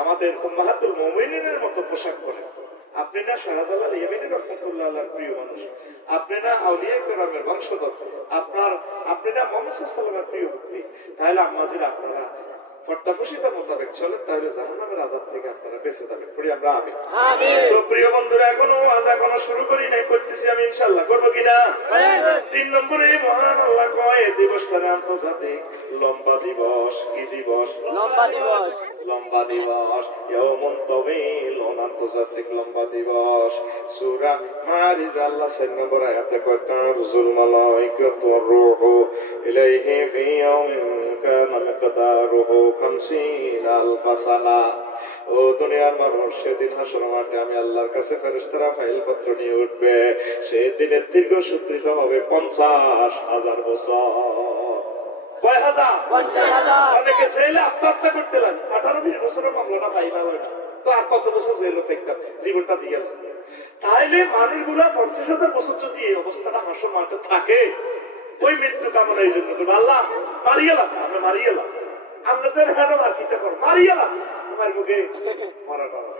আমাদের উম্মাহাতুল মুমিনিনের মতো পোশাক পরেন, আপনি না শাহজালাল ইয়ামিনী রাহমাতুল্লাহ আলাইহির প্রিয় মানুষ, আপনি না আউলিয়া কেরামের বংশধর, আপনি না মুহাম্মদ সাল্লাল্লাহু আলাইহি ওয়াসাল্লামের প্রিয় ব্যক্তি, তাহলে আম্মাজিরা আপনারা ফর্দাফসিতা মোতাবেক চলেন, তাহলে জাহান্নামের আযাব থেকে আপনারা বেঁচে যাবেন। পড়ি আমরা আমিন। তো প্রিয় বন্ধুরা, এখনো শুরু করি নাই, করতেছি আমি ইনশাআল্লাহ। করবো কিনা? 3 নম্বরে মহান আল্লাহ কয় এই দিবসটারে আন্তর্জাতিক লম্বা দিবস। কি দিবস? লম্বা দিবস। ইয়াউমুন তাওয়ীলুন, আন্তর্জাতিক লম্বা দিবস। সূরা মারিজ আল্লাহ 4 নম্বর আয়াতে কয় তানজুল মালাইকাতু ওয়ার রূহু ইলাইহি ফি ইয়াউমিন কানা মিকদারুহু 50 আলফা সানা। ও দুনিয়ার মানুষ, সেদিন হাসর মাঠে আমি আল্লাহর কাছে ফেরেশতারা ফাইল পত্র নিয়ে উঠবে। সেই দিনের দীর্ঘ সূত্রিত হবে 50,000 বছর। কয় হাজার? 50,000। অনেকে জেলে আত্মহত্যা করতে লাগে, 18-20 বছরের মামলাটা পাইবা হয় না, তো আর কত বছর জেলে থাকতাম, জীবনটা দিয়ে। তাইলে মানুষগুলা 50,000 বছর যদি এই অবস্থাটা হাসর মাঠে থাকে, ওই মৃত্যু কামনা এই জন্য করবো, আল্লাহ মারি গেলাম, আমরা মারি গেলাম, আমরা যেন হেন মার কিতে কর মারি গেলাম, আমার মুখে মারা বাবা।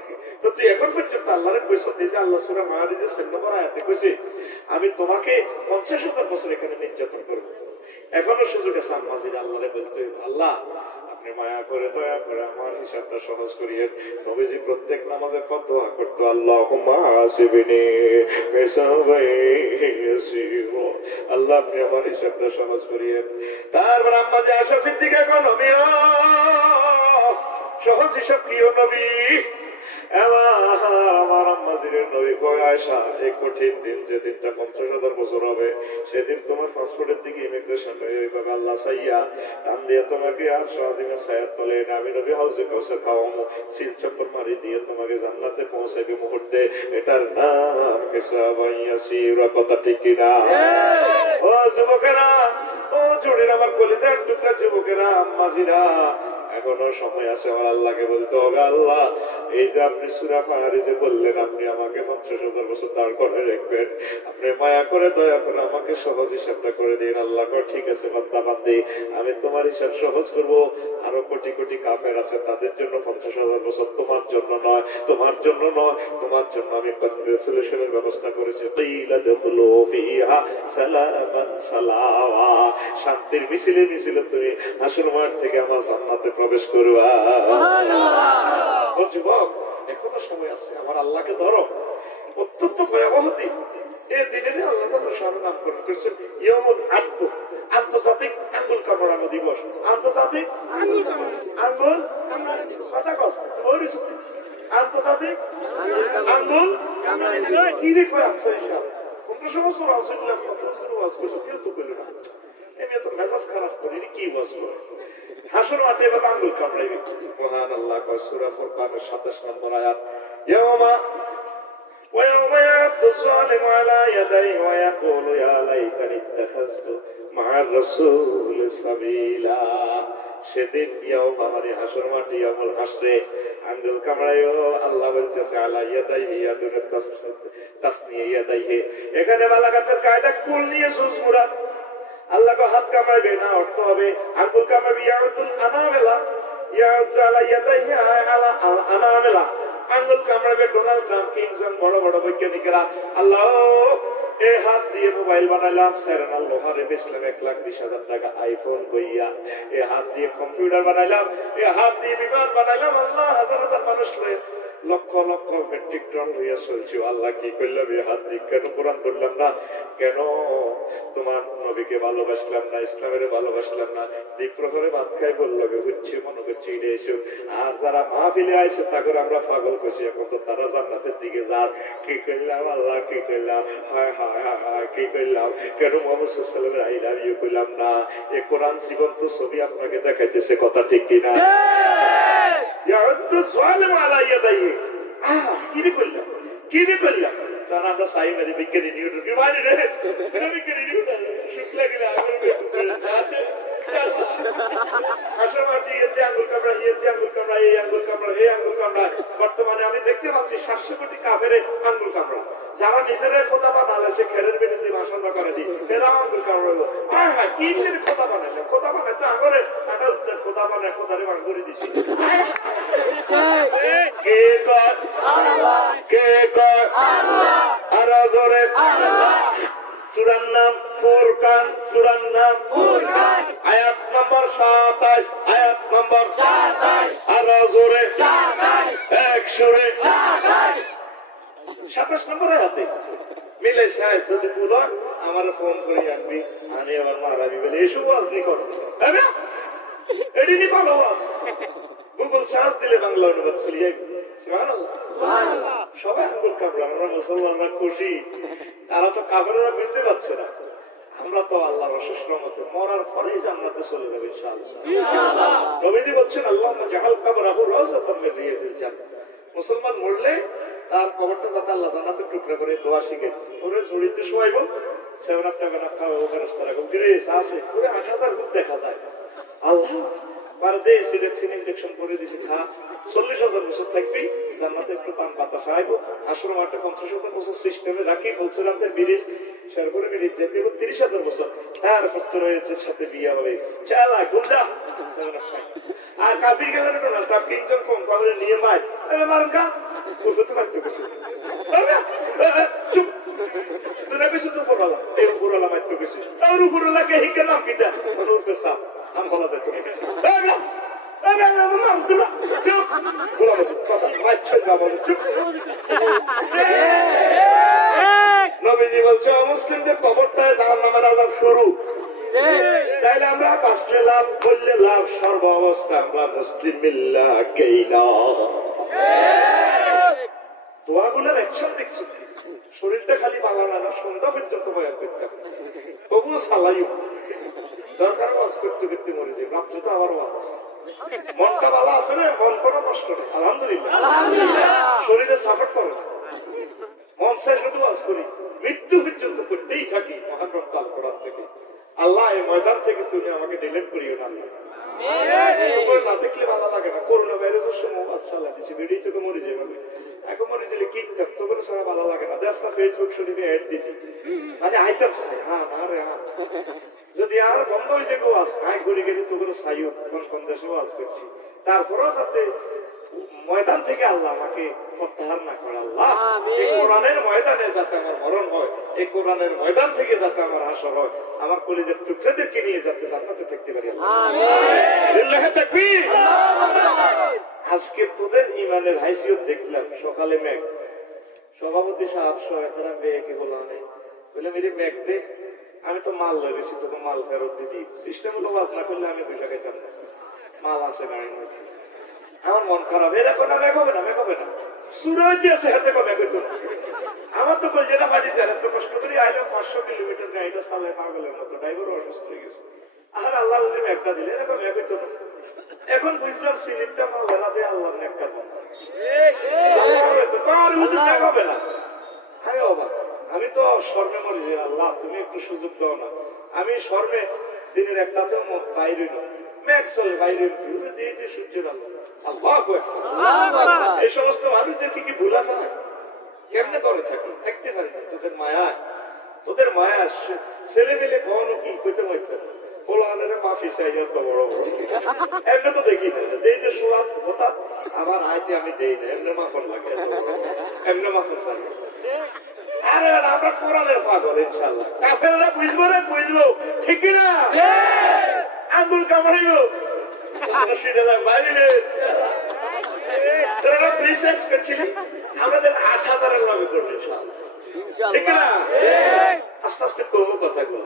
তো তুই এখন পর্যন্ত আল্লাহরে কইছ, এই যে আল্লাহ সূরা মারিজের 4 নম্বর আয়াতে কইছে আমি তোমাকে 50,000 বছর এখানে নির্যাতন করব। এখনো সুযোগ আছে আম্মাজির আল্লাহরে বলতে, আল্লাহ আপনি মায়া করে দয়া করে আমার হিসাবটা সহজ করিয়ে। নবীজি প্রত্যেক নামাজের পর দোয়া করতো, আল্লাহুম্মা হাসিবনি বিসাবাইসিরো, আল্লাহ আপনি আমার হিসাবটা সহজ করিয়ে। তারপর আম্মাজি আয়েশা সিদ্দিকা কোন নবী সহজ হিসাব কি নবী? আমার আম্মাজির নবী কয় আয়েশা, এই কঠিন দিন যেদিনটা 50,000 বছর হবে, সেদিন তোমার পাসপোর্টের দিকে ইমিগ্রেশন ওইভাবে আল্লাহ চাইয়া টান দিয়ে তোমাকে আর সারাদিনে ছায়াত তলে এনে আমি নবী হাউজে কাউসার খাওয়ামো, সিল চক্কর মারি দিয়ে তোমাকে জান্নাতে পৌঁছাইবে মুহূর্তে। এটার নাম হিসাবান ইয়াসীরা। কথা ঠিক কিনা? ও যুবকেরা, ও জুড়ির আমার কলিজার টুকরা যুবকেরা, আম্মাজিরা, এখনো সময় আছে আমার আল্লাহকে বলতে হবে, আল্লাহ এই যে আপনি সূরা মারিজে বললেন আপনি আমাকে 50,000 বছর দাঁড় করে রাখবেন, আপনি মায়া করে দয়া করে আমাকে সহজ হিসাবটা করে দিন। আল্লাহ কয় ঠিক আছে বান্দা বান্দি, আমি তোমার হিসাব সহজ করব। আরো কোটি কোটি কাফের আছে, তাদের জন্য 50,000 বছর, তোমার জন্য নয়, তোমার জন্য নয়, তোমার জন্য আমি কনগ্রেচুলেশনের ব্যবস্থা করেছি। কিলা দুখুলু ফিহা সালামান সালাওয়া, শান্তির মিছিলে মিছিলে তুমি হাসর মাঠ থেকে আমার জান্নাতে প্রবেশ করবা। ও যুবক, এখনো সময় আছে, আমার আল্লাহকে ধরো। অত্যন্ত ভয়াবহ দিন এই দিনে আল্লাহ তাআলা শানে নামকরণ করেছেন ইয়াউমুল আদল, আন্তর্জাতিক আঙ্গুল কামড়ানো দিবস। আন্তর্জাতিক আঙ্গুল কামড়ানো দিবস। কথা কস ওরে শুনে, আন্তর্জাতিক আঙ্গুল কামড়ানো দিবস। কি রে কয় আপনি সব 15 বছর রাসূলুল্লাহ কত ওয়াজ করেছে, কেউ তো বলে না। আমি তো মেজাজ খারাপ করি, কি ওয়াজ করে হাসর মাঠে এভাবে আঙ্গুল কামড়াইবে। মহান আল্লাহ কয় সূরা ফুরকানের 27 নম্বর আয়াত, ইয়াওমা ويوم يعض الظالم على يديه ويقول يا ليتني اتخذت مع الرسول سبيلا। সেদিন ইয়াউমা মানে হাসর মাঠে ইয়াউমুল হাসরে আঙ্গুল কামড়াইও। আল্লাহ বলতেছে আলা ইয়াদাইহি ইয়াদুন তাসনিয়া ইয়াদাইহি, এখানে বালাগাতের কায়দা কুল নিয়ে সুজ মুরাদ। আল্লাহ কো হাত কামড়াইবে না, অর্থ হবে আঙ্গুল কামড়াবে। ইয়াউদুল আনামেলা, ইয়াউদু আলা ইয়াদাইহি আলা আনামেলা, আঙ্গুল কামড়াবে ডোনাল্ড ট্রাম্প, কিংজন, বড় বড় বৈজ্ঞানিকেরা। আল্লাহ এই হাত দিয়ে মোবাইল বানাইলাম, সেরেনা লোহারে বেচলাম 1,20,000 টাকা আইফোন বইয়া। এই হাত দিয়ে কম্পিউটার বানাইলাম, এই হাত দিয়ে বিমান বানাইলাম। আল্লাহ হাজার হাজার মানুষ লক্ষ লক্ষ মেট্রিক টন হইয়া চলছে। আল্লাহ কি করলাম এই হাত দিয়ে? কেন কোরআন করলাম না? কেন তোমার নবীকে ভালোবাসলাম না, ইসলামের ভালোবাসলাম না? দ্বীপ্রহরে ভাত খাই বললো হচ্ছে মনে করছে ইডে এসো। আর যারা মাহফিলে আইসে তাকে আমরা পাগল করছি, এখন তো তারা জান্নাতের দিকে যান। কি করলাম আল্লাহ, কি করলাম? হায় হায় হায় হায়, কি করলাম? কেন মোহাম্মদ সাল্লাল্লাহু আলাইহি ওয়াসাল্লামের আই লাভ ইউ করলাম না? এই কোরআন জীবন্ত ছবি আপনাকে দেখাইতেছে, কথা ঠিক কিনা? আমরা সাই মারি বিজ্ঞানী নিউটন কি মারি রে, বিজ্ঞানী নিউটন শুক্লা গেলে আছে বর্তমানে আমি দেখতে পাচ্ছি 700 কোটি কাফের আঙ্গুল কামড়া। যারা নিজেরা খোদা বানালেছে, খেরের বিরুদ্ধে ভাষণ করে দিই, এরাও আঙ্গুল কামড়াবো। হ্যাঁ হ্যাঁ, কি খোদা বানাইলে? খোদা বানাইতে আঙরে খোদা বানায়, খোদারে ভাঙ করে দিছি। কে কর কে কর আর জোরে সূরার নাম ফুরকান, সূরার নাম ফুরকান, আয়াত নম্বর 27, আয়াত নম্বর সুরে 27 নম্বরে হাতে মিলে সাহেব যদি পুরো আমার ফোন করে আনবি আমি আবার মারাবি বলে এসব আপনি করো এটি নি করো গুগল সার্চ দিলে বাংলা অনুবাদ চলিয়ে সবাই আঙ্গুল কাপড় আমরা মুসলমানরা খুশি তারা তো কাপড়েরা বুঝতে পারছে না আমরা তো আল্লাহর অশেষ রহমতে মরার পরেই জান্নাতে চলে যাবে ইনশাআল্লাহ নবীজি বলছেন আল্লাহ জাহাল কবরাহু রাওযাতাম মিন রিয়াজিল জান্নাহ মুসলমান মরলে তার কবরটা যাতে আল্লাহ জান্নাতে টুকরা করে দোয়া শিখেছে ওরে ঝুড়িতে শোয়াইব 7 টাকা না খাওয়া ওখানে তারা গ্রেস আছে পুরো 8000 গুণ দেখা যায় আল্লাহ পারদে সিলেকশন ইনজেকশন করে দিছে খা 40,000 বছর থাকবি জান্নাতে একটু পান বাতাস আইবো আশ্রম মাঠে 50,000 বছর সিস্টেমে রাখি বলছিলাম তার ব্রিজ সরকারি ব্রিজ যেতে 30,000 বছর তার পত্র রয়েছে সাথে বিয়ে হবে চালা গুন্ডা আর কাফির গেলে ডোনাল্ড ট্রাম্প কিংজন কোন কবরে নিয়ে মাই এ মারুন কা করতে তো লাগতে কিছু চুপ তুই না কিছু তো পড়ালা এই উপরওয়ালা মাইতো কিছু তার উপরওয়ালাকে হিকে নাম কিটা অনুরকে সাপ নাম বলা যায় নবীজি বলছে অমুসলিমদের কবরটায় জাহান্নামের আযাব শুরু তাইলে আমরা বাঁচলে লাভ করলে লাভ সর্ব অবস্থা আমরা মুসলিম মিল্লাহকেই না দোয়াগুলোর অ্যাকশন দেখছি শরীরটা খালি বাগানা না সন্ধ্যা পর্যন্ত বয়ান করতে তবুও সালাইও দরকার ওয়াজ করতে করতে মরে যায় রাত্রে তো আবার ওয়াজ মনটা ভালো আছে রে মন কোনো কষ্ট নেই আলহামদুলিল্লাহ শরীরে সাপোর্ট করে মন চাই শুধু ওয়াজ করি মৃত্যু পর্যন্ত করতেই থাকি মহাগ্রন্থ আল কোরআন থেকে আল্লাহ এই ময়দান থেকে তুমি আমাকে ডিলিট করিও না না দেখলে ভালো লাগে না করোনা ভাইরাসের সময় বাচ্চা লাগিয়েছি বেরিয়ে তোকে মরে যাবে এখন মরে গেলে কিনতাম তো করে সারা ভালো লাগে না দেশটা ফেসবুক শরীরে অ্যাড দিবি মানে আইতাম চাই হ্যাঁ না রে হ্যাঁ যদি আর বন্ধ হয়েছে গো আস আই ঘুরে গেলে তো করে সাইও এখন সন্দেশেও আজ করছি তারপরেও সাথে ময়দান থেকে আল্লাহ আমাকে প্রত্যাহার না করে আল্লাহ এই কোরআনের ময়দানে যাতে আমার মরণ হয় এই কোরআনের ময়দান থেকে যাতে আমার হাসর হয় আমার কলিজার টুকরাদেরকে নিয়ে যাতে জান্নাতে থাকতে পারি আল্লাহ তাকবীর আজকে তোদের ইমানের হাইসিয়ত দেখলাম সকালে মেঘ সভাপতি সাহেব সহায়তারা মেয়েকে বলা নেই বলে মেরে মেঘ দেখ আমি তো মাল লেগেছি তোকে মাল ফেরত দিদি সিস্টেম হলো ওয়াজ না করলে আমি পয়সা খাইতাম না মাল আছে গাড়ির মধ্যে আমার মন খারাপ এরকম না মেঘ হবে না সুরজ দিয়েছে হাতে কমে করতো আমার তো যেটা বাড়িছে এত কষ্ট করে আইলাম 500 কিলোমিটার গাড়িটা চালায় পাগলের মতো ড্রাইভারও অসুস্থ হয়ে গেছে আর আল্লাহ যদি মেঘটা দিলে এরকম মেঘ হইতো না এখন বুঝলাম সিলিপটা আমার বেলা দিয়ে আল্লাহ মেঘটা মেঘ হবে না আমি অবাক আমি তো শর্মে মরি যে আল্লাহ তুমি একটু সুযোগ দাও না আমি শর্মে দিনের একটাতে বাইরে না মেঘ চলে বাইরে দিয়ে সূর্যের আল্লাহ এই সমস্ত মানুষদের কি ভুলা যায় কেমনে করে থাকি থাকতে পারি না তোদের মায়া ছেলে মেলে কখনো কি কইতে মরতে পোলানের মাফি চাই এত বড় বড় এমনি তো দেখি না দেই যে সোয়াদ হঠাৎ আবার আইতে আমি দেই না এমনি মাখন লাগে এমনি মাখন লাগে আরে আমরা কোরআনের পাগল ইনশাআল্লাহ কাফেররা বুঝবো না বুঝবো ঠিক না আঙ্গুল কামড়িব বাইরে তোরা রিসার্চ করছিলি আমাদের 8,000-এর লগে করবে ইনশাআল্লাহ ঠিক না আস্তে আস্তে কমো কথাগুলো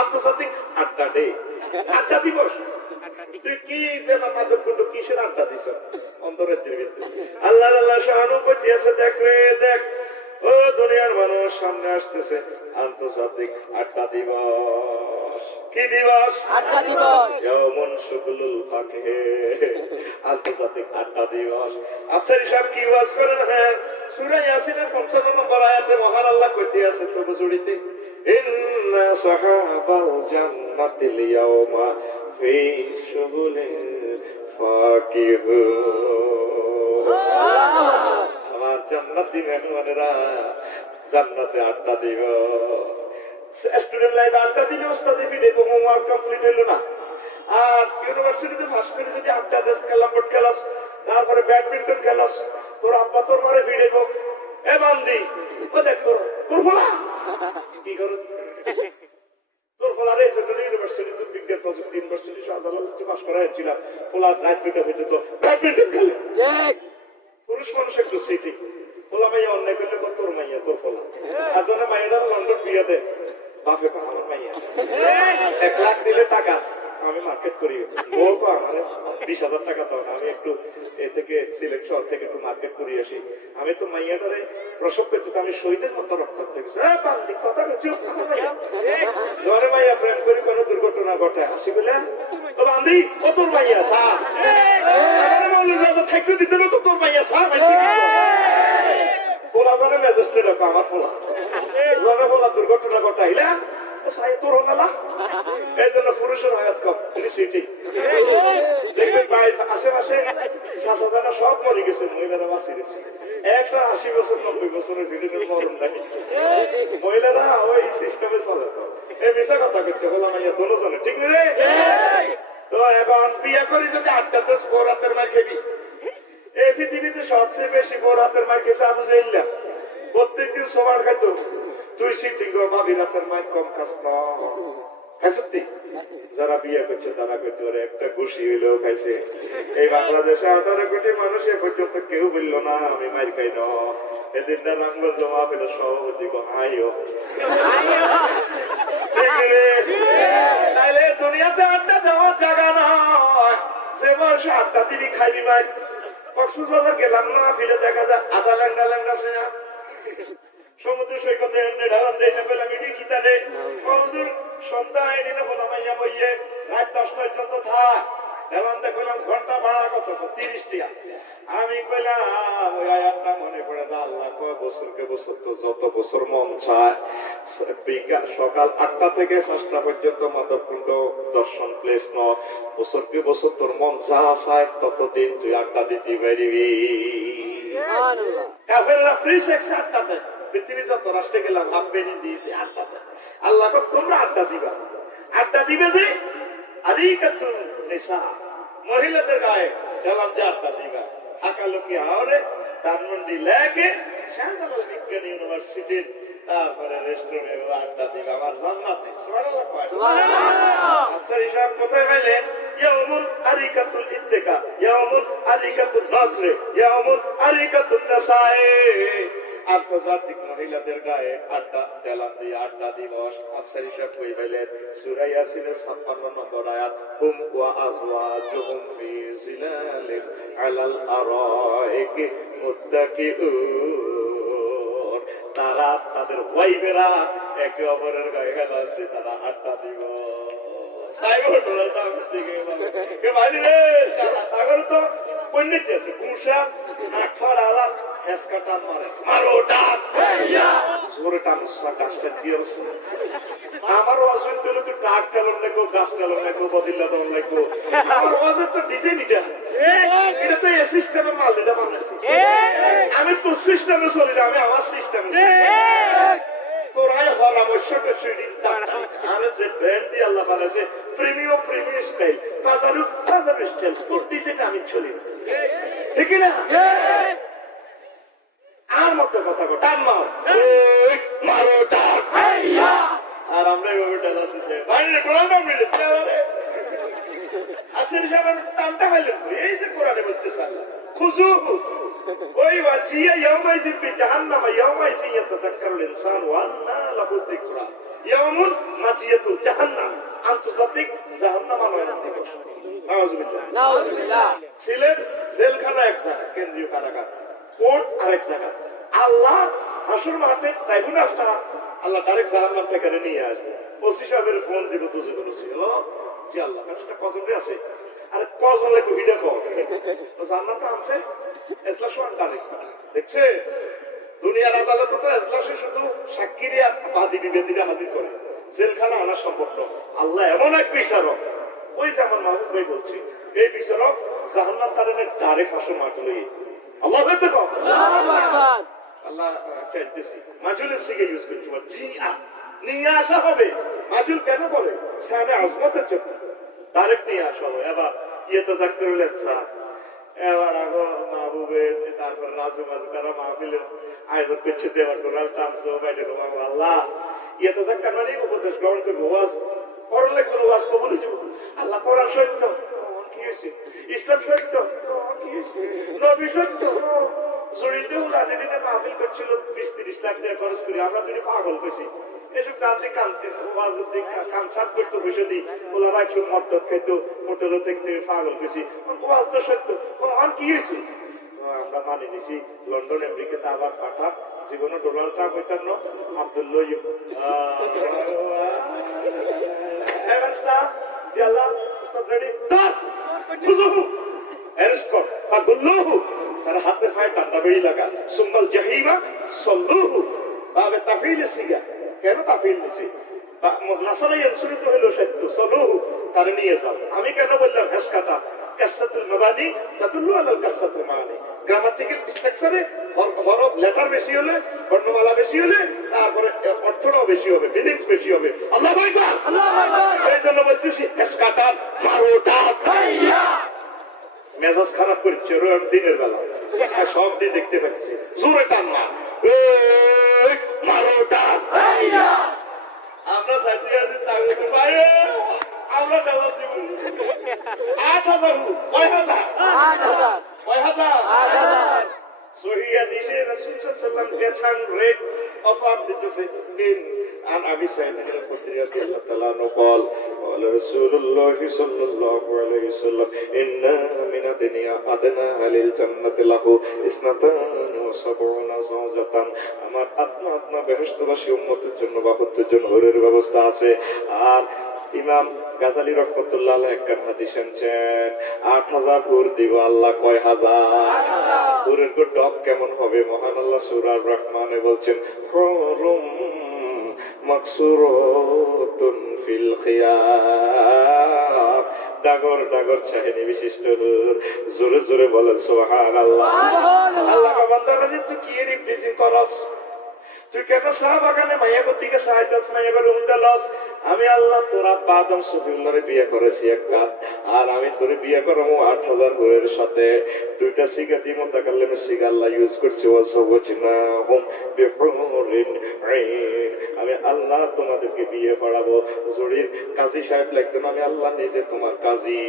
আন্তর্জাতিক আড্ডা ডে আড্ডা দিবস তুই কি বেলা মাদক করলো কিসের আড্ডা দিছ অন্তরের দিকে আল্লাহ আল্লাহ সহানুভূতি আছে দেখ রে দেখ ও দুনিয়ার মানুষ সামনে আসতেছে আন্তর্জাতিক আড্ডা দিবস কি দিবস আড্ডা দিবস যেমন শুগুলুল ফাকিহে আন্তর্জাতিক আড্ডা দিবস আফসারি সাহেব কি ওয়াজ করেন হ্যাঁ সূরা ইয়াসিনের 55 নম্বর আয়াতে মহান আল্লাহ কইতে আছে প্রভু জড়িতে ইন্না সাহাবাল জান্নাতিল ইয়াওমা ফি শুগুলিল ফাকিহু আমার জান্নাতি মেহমানেরা জান্নাতে আড্ডা দিব স্টুডেন্ট লাইফে আড্ডা দিলে ওস্তাদি ফিরে হোমওয়ার্ক কমপ্লিট হলো না আর ইউনিভার্সিটিতে পাস করে যদি আড্ডা দেশ ক্যালামবোর্ড খেলাস তারপরে ব্যাডমিন্টন খেলাস তোর আব্বা তোর মারে ভিড়ে গো এ বান্দি ও দেখ তোর ফলা কি করো তোর ফলা রে ছোট ইউনিভার্সিটি তো বিজ্ঞান প্রযুক্তি ইউনিভার্সিটি শাহজালাল পাস করা হয়েছিল ফলা রাত দুটো হইতো তো ব্যাডমিন্টন খেলে পুরুষ মানুষ একটু সিটি বলা মাইয়া অন্যায় করলে তোর মাইয়া তোর ফলা আর জন্য মাইয়ারা লন্ডন বিয়ে দেয় বাপে আমার মাইয়া 1 লাখ দিলে টাকা আমি মার্কেট করি ও তো আমার 20,000 টাকা দাও আমি একটু এ থেকে সিলেট শহর থেকে একটু মার্কেট করে আসি আমি তো মাইয়াটারে প্রসব পেতে তো আমি শহীদের মতো রক্তাক্ত গেছি কথা বলছি ধরে মাইয়া প্রেম করি কোনো দুর্ঘটনা ঘটে আসি বলে তো বান্ধি ও তোর মাইয়া সা থাকতে দিতে না তো তোর মাইয়া সা পোলা মানে ম্যাজিস্ট্রেট আমার পোলা পোলা দুর্ঘটনা ঘটাইলা তোর হলা এই জন্য পুরুষের হায়াত কম সিটি দেখবেন আশেপাশে চাচাজানা সব মরে গেছে মহিলারা বাঁচিয়ে গেছে একটা 80 বছর 90 বছরের সিটির মরণ নাই মহিলারা ওই সিস্টেমে চলে তো এই বিষয় কথা করতে হলো মাইয়া দোনো জনে ঠিক রে তো এখন বিয়ে করি যদি 8টাতে স্কোর হাতের মার খেবি এই পৃথিবীতে সবচেয়ে বেশি বড় হাতের মার খেয়েছে আবু জাইল্লা প্রত্যেকদিন সবার খাইতো তুই সিটিং ভাবি রাতের মাইক কম খাস না সত্যি যারা বিয়ে করছে তারা করতে পারে একটা ঘুষি হইলেও খাইছে এই বাংলাদেশে 18 কোটি মানুষ এ পর্যন্ত কেউ বললো না আমি মাইর খাই না এদিন না রামগঞ্জ জমা পেল সভাপতি আইও তাইলে দুনিয়াতে আড্ডা দেওয়ার জায়গা নয় সে বয়সে আড্ডা দিবি খাইবি মাইর কক্সবাজার গেলাম না ফিরে দেখা যায় আধা ল্যাংডা ল্যাংডা সে সমুদ্র সৈকতে ঢালাম যেটা পেলাম ইডি কিতারে হুজুর সন্ধ্যা এদিনে বলা মাইয়া বইয়ে রাত 10টা পর্যন্ত থাক ঢালাম দেখলাম ঘন্টা ভাড়া কত 30 টাকা আমি কইলাম ওই আয়াতটা মনে পড়ে যা আল্লাহ কয় বছরকে বছর তো যত বছর মন চায় বিকাল সকাল 8টা থেকে 5টা পর্যন্ত মাধবকুণ্ড দর্শন প্লেস ন বছরকে বছর তোর মন যা চায় ততদিন তুই আড্ডা দিতে পারবি সুবহানাল্লাহ কাফেররা ফ্রি সেক্স আড্ডাতে পৃথিবী যত রাষ্ট্রে গেলাম হাফবেনি দিয়ে আড্ডা আল্লাহ তোমরা আড্ডা দিবে যে আরিকাতুন নিসা মহিলাদের গায়ে গেলাম যে আড্ডা দিবা আকালুকি আওরে ধানমন্ডি লেকে শাহজালাল বিজ্ঞান ইউনিভার্সিটির তারপরে রেস্টুরেন্টে আড্ডা দিবা আমার জান্নাতে সুবহানাল্লাহ সুবহানাল্লাহ আচ্ছা হিসাব কোথায় পাইলেন ইয়াউমুন আরিকাতুল ইত্তিকা ইয়াউমুন আরিকাতুন নাসরে ইয়াউমুন আরিকাতুন নাসায়ে আন্তর্জাতিক মহিলাদের গায়ে আড্ডা দেলাম দিয়ে আড্ডা দিবস আফসার হিসাব কই পাইলেন সূরা ইয়াসিনের 56 নম্বর আয়াত হুম ওয়া আজওয়াজুহুম ফি জিলালিন আলাল আরাইকি মুত্তাকিউন তারা তাদের ওয়াইফেরা একে অপরের গায়ে হেলান দিয়ে তারা আড্ডা দিব সাইবর ডলারটা দিকে কে ভাই রে চালা তাগর তো পণ্ডিত আছে কুশা নাকফার আলা এসকাটান মারে মারো ডাক হেয়া জোরে টান সাকাশটা দিয়েছ আমার ওয়াজের তো ডাক চালন লাগো গাছ চালন লাগো বদিল্লা দন লাগো আমার ওয়াজের তো ডিজাইন এটা তো এই সিস্টেমে মাল এটা বানাইছি আমি তো সিস্টেমে চলি না আমি আমার সিস্টেমে তোরাই হল আবশ্যক সেটি আরে যে ব্র্যান্ড দিয়ে আল্লাহ বানাইছে প্রিমিয়াম স্টাইল বাজারু স্টাইল তোর ডিজাইন আমি চলি ঠিক না আর মত কথা কো টান মার মারো ডাক হেয়া আর আমরা এইভাবে ডালা দিছে বাইরে প্রোগ্রাম মিলে আচ্ছা সামনে টানটা হইলো এই যে কোরআনে বলতেছে আল্লাহ খুজু ওই ওয়াজিয়া ইয়াউমাইজিন বি জাহান্নাম ইয়াউমাইজিন ইয়াতাযাক্কারুল ইনসানু ওয়া আন্না লাহু যিকরা ইয়াউমুন মাজিয়াতুল জাহান্নাম আন্তর্জাতিক জাহান্নাম আনয়ন দিবস নাউযুবিল্লাহ সিলেট জেলখানা এক জায়গা কেন্দ্রীয় কারাগার কোর্ট আরেক জায়গা আল্লাহ হাসর মাঠে ট্রাইব্যুনালটা আল্লাহ ডাইরেক্ট জাহান্নাম থেকে নিয়ে আসবে ওসি সাহেবের ফোন দিব দুজে করেছি জি আল্লাহ কাছে কজন আছে আরে কজন লাগবে ভিডিও কল তো জাহান্নামটা আনছে এজলাস ওয়ান ডাইরেক্ট দেখছে দুনিয়ার আদালতে তো এজলাসে শুধু সাক্ষীরে আর বাদী বিবাদীরা হাজির করে জেলখানা আনা সম্ভব নয় আল্লাহ এমন এক বিচারক ওই যে আমার মাহবুব ভাই বলছি এই বিচারক জাহান্নাম কারণে ডাইরেক্ট হাসর মাঠে লইয়ে আল্লাহ দেখো আল্লাহ চাইতেছি মাজুলের থেকে ইউজ করতে পারে জি নিয়ে আসা হবে মাজুল কেন বলে সামনে আজমতের জন্য ডাইরেক্ট নিয়ে আসা হবে এবার ইয়েতে যাক্কারুল ইনসান এবার আগো মাহবুবের তারপর রাজু মাজু তারা মাহফিলের আয়োজন করছে দেওয়ার কোরআন টামসো বাইরে মাহবুব আল্লাহ ইয়েতে যাক্কার মানে উপদেশ গ্রহণ করবো ওয়াজ করলে কোনো ওয়াজ কবুল হিসেবে আল্লাহ কোরআন সত্য কি হয়েছে ইসলাম সত্য কি হয়েছে নবী সত্য জড়িতে উলাদিনে মাহফিল করছিল 20-30 লাখ টাকা খরচ করে, আমরা দুই পাগল কইছি এসব কাঁদতে কাঁদতে কনসার্ট করতে বসে দিই, ওলারা একটু মটর খাইতো, হোটেলে থেকে পাগল কইছি ওয়াজ তো সত্য। আর কি হয়েছে আমরা মানে নিছি লন্ডন আমেরিকাতে আবার পাঠান জীবনে ডোনাল্ড ট্রাম্প হইতাম না আব্দুল্লাহ তার হাতে পায়ে টান্ডা বেড়ি লাগা সুম্মাল জাহিমা সল্লুহু বাবে তাফিল সিগা কেন তাফিল নিছি নাসারাই অঞ্চলিত হইল সত্য সল্লুহু তার নিয়ে যাও। আমি কেন বললাম হেসকাটা কাসরাতুল মাবানি তাদুল্লু আলাল কাসরাতুল মাবানি, গ্রামাটিক্যাল স্ট্রাকচারে হরফ লেটার বেশি হলে বর্ণমালা বেশি হলে তারপরে অর্থটাও বেশি হবে, মিনিংস বেশি হবে। আল্লাহু আকবার, আল্লাহু আকবার। এই জন্য বলতেছি হেসকাটা মারোটা ভাইয়া মেজাজ খারাপ করছে রোম দিনের বেলা সব দিয়ে দেখতে পাচ্ছি জোরে টান না মারোটা ভাইয়া আমরা সাথে আছি তাহলে ভাই আমরা দাওয়াত দিব 8000 কয় হাজার 8000 সহিয়া দিছে রাসূল সাল্লাল্লাহু আলাইহি ওয়াসাল্লাম রেট অফার দিতেছে عن أبي سعيد الخدري رضي الله تعالى عنه قال قال رسول الله صلى الله عليه وسلم إن من الدنيا أدنى أهل الجنة له 72 زوجة আমার আত্মা বেহেশতবাসী উম্মতের জন্য 72 জন হুরের ব্যবস্থা আছে। আর ইমাম গাজালি রহমাতুল্লাহ আলাইহি এক হাদিস আনছেন 8000 হুর দিব আল্লাহ কয় হাজার হুরের কো ডক কেমন হবে মহান আল্লাহ সূরা রহমানে বলছেন হুরুম মাকসুরাতুন ফিল খিয়াম, ডাগর ডাগর চাহিনি বিশিষ্ট হুর। জোরে জোরে বলেন সুবহানাল্লাহ। আল্লাহ বান্দারা তুই কি রিপ্রেজেন্ট করস, তুই কেন চা বাগানে মাইয়া গতিকে সাহায্য মাইয়া করে উন্ডালস। আমি আল্লাহ তোর আব্বা আদম সফিউল্লাহরে বিয়ে করেছি এক কাপ, আর আমি তোরে বিয়ে করাবো 8000 হুরের সাথে। দুইটা সিগা দিমো তাকাল্লামে সিগা আল্লাহ ইউজ করছি ওয়াজওয়াজনাহুম বিহুরিন আইন। আমি আল্লাহ তোমাদেরকে বিয়ে পড়াবো। জড়ির কাজী সাহেব লাগতেন, আমি আল্লাহ নিজে তোমার কাজী।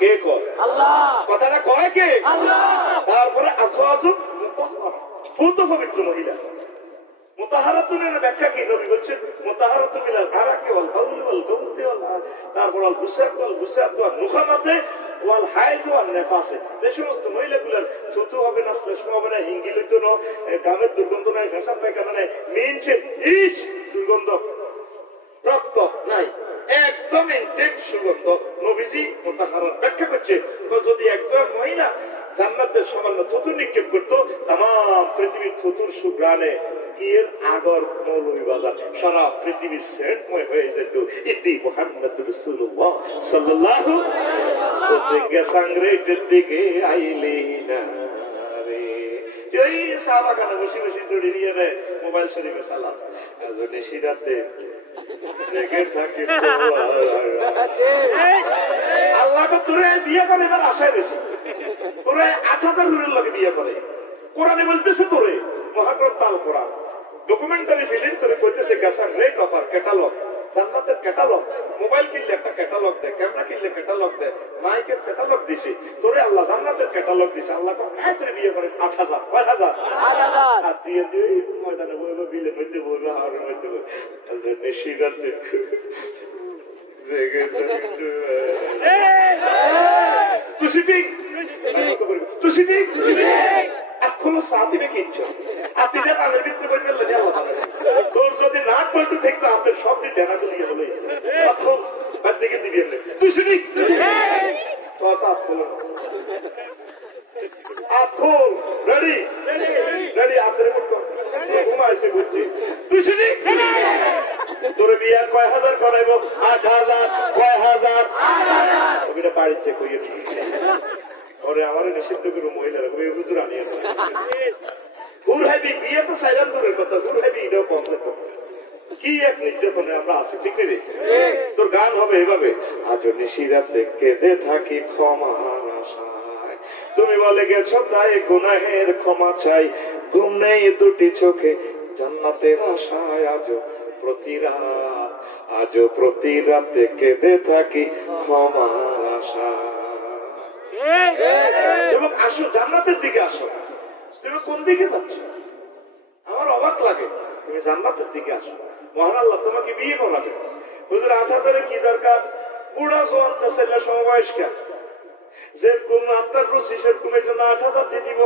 কে কয় আল্লাহ, কথাটা কয় কে আল্লাহ। তারপরে আজওয়াজুন মুতাহহারা, পূত পবিত্র মহিলা। মুতাহারাতুনের ব্যাখ্যা কি নবী বলছেন মুতাহারাতু মিনাল আরাকি ওয়াল বাউল ওয়াল গাউতি ওয়াল, তারপর আল গুসাত ওয়াল নুখামাতে ওয়াল হাইজ ওয়াল নেফাসে। যে সমস্ত মহিলাগুলোর থুতু হবে না, শ্লেষ্ম হবে না, হিঙ্গি লইতো না, গামের দুর্গন্ধ নাই, পেশাব পায়খানা নাই, মিনছে ইস দুর্গন্ধ, রক্ত নাই, একদম ইনটেক সুগন্ধ। নবীজি মুতাহারার ব্যাখ্যা করছে যদি একজন মহিলা জান্নাতের সামান্য থুতু নিক্ষেপ করতো তাম পৃথিবীর থুতুর সুঘ্রাণে এর আগর মৌলভী বাজার সারা পৃথিবী সেন্টময় হয়ে যেত। ইতি মুহাম্মদ রাসূলুল্লাহ সাল্লাল্লাহু সাংরেটের দিকে আইলি না রে। ওই সাহাবাগানে বসে বসে জড়ি দিয়ে দেয় মোবাইল শরীফে সালাস নিশিরাতে জেগে থাকে। আল্লাহ তো তোরে বিয়ে করে এবার আশায় বেশি, তোরে 8000 হুরের লগে বিয়ে করে। কোরআনে বলতেছে তোরে মহাগ্রন্থ আল কোরআন ডকুমেন্টারি ফিল্ম তোরে কইতেছে গ্যাসান রেট অফার ক্যাটালগ, জান্নাতের ক্যাটালগ। মোবাইল কিনলে একটা ক্যাটালগ দেয়, ক্যামেরা কিনলে ক্যাটালগ দেয়, মাইকের ক্যাটালগ দিছে, তোরে আল্লাহ জান্নাতের ক্যাটালগ দিছে। আল্লাহ কয় তোরে বিয়ে করে 8000 5000 আর দিয়ে দিয়ে ময়দানে বলবো বিলে মধ্যে বলবো আর মধ্যে নিশিরাতে জেগে তুই ঠিক তুই ঠিক এখনো সাথে কিনছো হাতিটা তাদের ভিতরে বই ফেললে তোর যদি নাক বলতে থাকতো হাতের সব দিন ডেনা তুলিয়ে বলে তখন বাদ দিকে দিবি এমনি তুই শুনি আখোল রেডি রেডি হাতের ঘুমাইছে বুঝছি তুই শুনি তোর বিয়ার কয় হাজার করাইবো 8000 কয় হাজার ওটা বাড়িতে কইয়ে ওরে আমার নিষিদ্ধ করে মহিলারা হুজুর আনিয়ে হুর হাইবি বিয়ে তো সাইলাম দূরের কথা, হুর হাইবি এটাও কম থাকতো। কি এক নির্যাতনে আমরা আছি, ঠিক নেই? তোর গান হবে এভাবে আজ নিশিরাতে কেঁদে থাকি ক্ষমার আশায়, তুমি বলে গেছো তাই গুনাহের ক্ষমা চাই, ঘুম নেই দুটি চোখে জান্নাতের আশায়, আজও প্রতি রাতে কেঁদে থাকি ক্ষমার আশায়। আসো জান্নাতের দিকে। কোন দিকে যাচ্ছ? আমার অবাক লাগে। তুমি জান্নাতের দিকে আসো, মহান আল্লাহ তোমাকে বিয়ে করাবে। হুজুর 8,000-এর কি দরকার? বুড়া জোয়ানটা ছেলে সমবয়স্কা, যেরকম আপনার রুচি সেরকমের জন্য 8,000 দিয়ে দিব।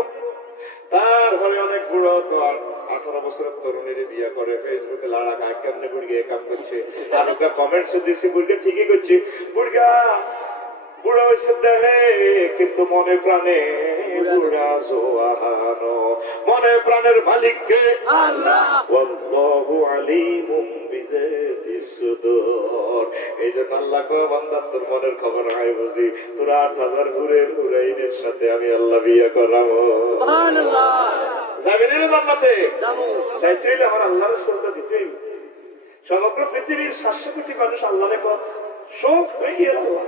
তারপরে অনেক বুড়ো তো আর 18 বছরের তরুণীর বিয়ে করে, ফেসবুকে লাড়া গায়ে কেমনে বুড়িয়ে কাম করছে, আর কমেন্টস দিয়েছি বুড়িকে ঠিকই করছে, বুড়িয়া বুড়া হয়েছে দেহে কিন্তু মনে প্রাণে বুড়া জোয়ানো, মনে প্রাণের মালিককে আল্লাহ, ওয়াল্লাহু আলিমুম বিযাতিস সুদূর। এই জন্য আল্লাহ কয় বান্দা তোর মনের খবর হয় বুঝি, তোরা 8,000 হুরের হুরাইনের সাথে আমি আল্লাহ বিয়ে করাবো। সুবহানাল্লাহ। যাবেন না জান্নাতে? যাবো। চাইতে হইলে আমার আল্লাহর শ্রদ্ধা দিতে হইবে। সমগ্র পৃথিবীর 700 কোটি মানুষ আল্লাহরে কয় সব হয়ে গিয়ে আল্লাহ,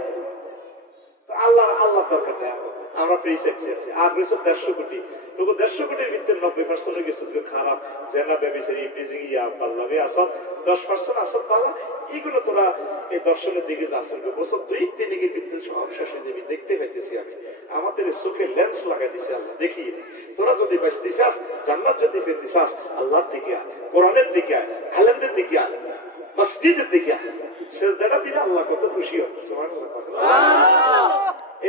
আল্লাহ আল্লাহ দরকার নেই। আমরা ফ্রি সেক্সি আছি, আর রয়েছে 150 কোটি। তবু 150 কোটির ভিতরে 90% হয়ে গেছে খারাপ, জেনা বেবিচারি ইবলিসি ইয়া পাল্লাবে আসত, 10% আসত পাল্লা। এগুলো তোরা এই দর্শনের দিকে যাচ্ছেন, বছর 2-3 দিকে ভিতরে সব শেষ হয়ে যাবি। দেখতে পাইতেছি আমি, আমাদের চোখে লেন্স লাগাই দিছে আল্লাহ। দেখি তোরা যদি বাঁচতে চাস, জান্নাত যদি পেতে চাস, আল্লাহর দিকে আয়, কোরআনের দিকে আয়, আলেমদের দিকে আয়, মসজিদের দিকে আয়। সেজদাটা দিলে আল্লাহ কত খুশি হয়। সুবহানাল্লাহ।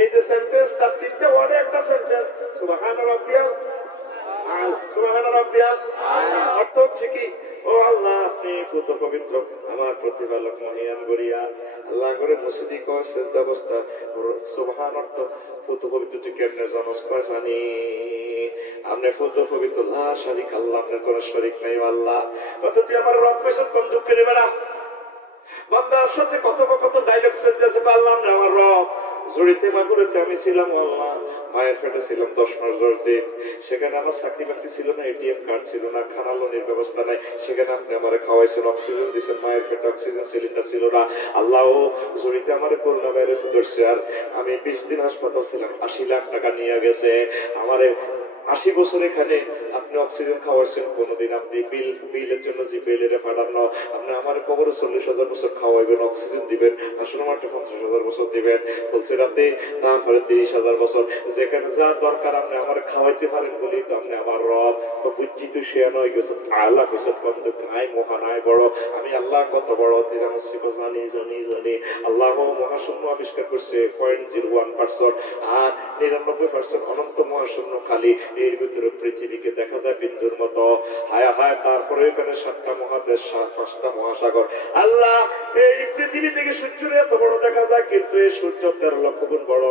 এই যে সেন্টেন্স, তার 3টা ওয়ার্ডে একটা সেন্টেন্স, সুবহান রাব্বিয়াল আলা, সুবহান রাব্বিয়াল আলা। অর্থ হচ্ছে কি, ও আল্লাহ আপনি পুত পবিত্র, আমার প্রতিপালক মহিয়ান গরিয়া। আল্লাহ করে মসজিদি কয় সেজদা অবস্থা, সুবহান অর্থ পুত পবিত্র তুই কেমনে জনস কয় জানি। আপনি পুত পবিত্র, লা শারিক আল্লাহ, আপনার কোনো শরীক নাই আল্লাহ। কত তুই আমার রব কইছ, কোন দুঃখে দেবে না। বান্দার সাথে কত ডায়লগ সেন্টেন্সে পারলাম না। আমার রব জড়িতে মাগুরেতে আমি ছিলাম আল্লাহ, মায়ের পেটে ছিলাম 10 মাস 10 দিন। সেখানে আমার চাকরি বাকরি ছিল না, এটিএম কার্ড ছিল না, খানা লোনের ব্যবস্থা নাই। সেখানে আপনি আমার খাওয়াইছেন, অক্সিজেন দিচ্ছেন, মায়ের পেটে অক্সিজেন সিলিন্ডার ছিল না। আল্লাহ জড়িতে আমার করোনা ভাইরাস ধরছে, আর আমি 20 দিন হাসপাতাল ছিলাম, 80 লাখ টাকা নিয়ে গেছে আমার। 80 বছর এখানে আপনি অক্সিজেন খাওয়াইছেন, কোনোদিন আপনি বিলের জন্য যে বিলের ফাটানো, আপনি আমার কবরে 40,000 বছর খাওয়াইবেন, অক্সিজেন দিবেন, আসলে মাত্র 50,000 বছর দিবেন, বলছে রাতে, তারপরে 30,000 বছর। যেখানে যা দরকার আপনি আমার খাওয়াইতে পারেন বলেই তো আপনি আমার রব। তো বুঝছি তুই সে নয় গেছ আল্লাহ কইছে কত আয় মহান আয় বড়, আমি আল্লাহ কত বড় জানি জানি জানি। আল্লাহ মহাশূন্য আবিষ্কার করছে 0.01%, আর 99% অনন্ত মহাশূন্য খালি। এর ভিতরে পৃথিবীকে দেখা যায় বিন্দুর মতো। হায় হায়, তারপরে এখানে 7টা মহাদেশ, 5টা মহাসাগর। আল্লাহ এই পৃথিবী থেকে সূর্যের এত বড় দেখা যায়, কিন্তু এই সূর্য 13 লক্ষ গুণ বড়।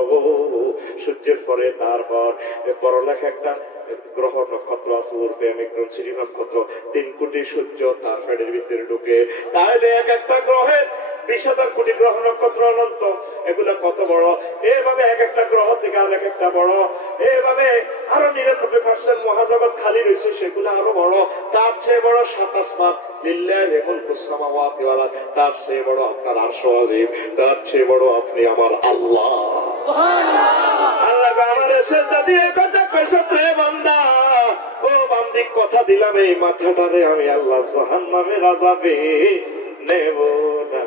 সূর্যের পরে তারপর বড় লেখা একটা গ্রহ নক্ষত্র আছে, উর্বে অমিক্রম শ্রী নক্ষত্র। 3 কোটি সূর্য তার ফেডের ভিতরে ঢুকে। তাহলে এক একটা গ্রহের 20,000 কোটি গ্রহ নক্ষত্র অনন্ত। এগুলো কত বড়! এইভাবে এক একটা গ্রহ থেকে আর এক একটা বড়। এইভাবে আরো 99% মহাজগৎ খালি রয়েছে, সেগুলো আরো বড়। তার চেয়ে বড় 7 আসমান, লিল্লাহি মুলকুস সামাওয়াতি ওয়াল আরদ। তার চেয়ে বড় আপনার আরশ আজিম, তার চেয়ে বড় আপনি আমার আল্লাহ। সুবহানাল্লাহ। আল্লাহ আমারে সেজদা দিয়ে কথা কইছে, রে বান্দা ও বান্দি, কথা দিলাম এই মাথাটারে আমি আল্লাহ জাহান্নামের আযাবে নেব না।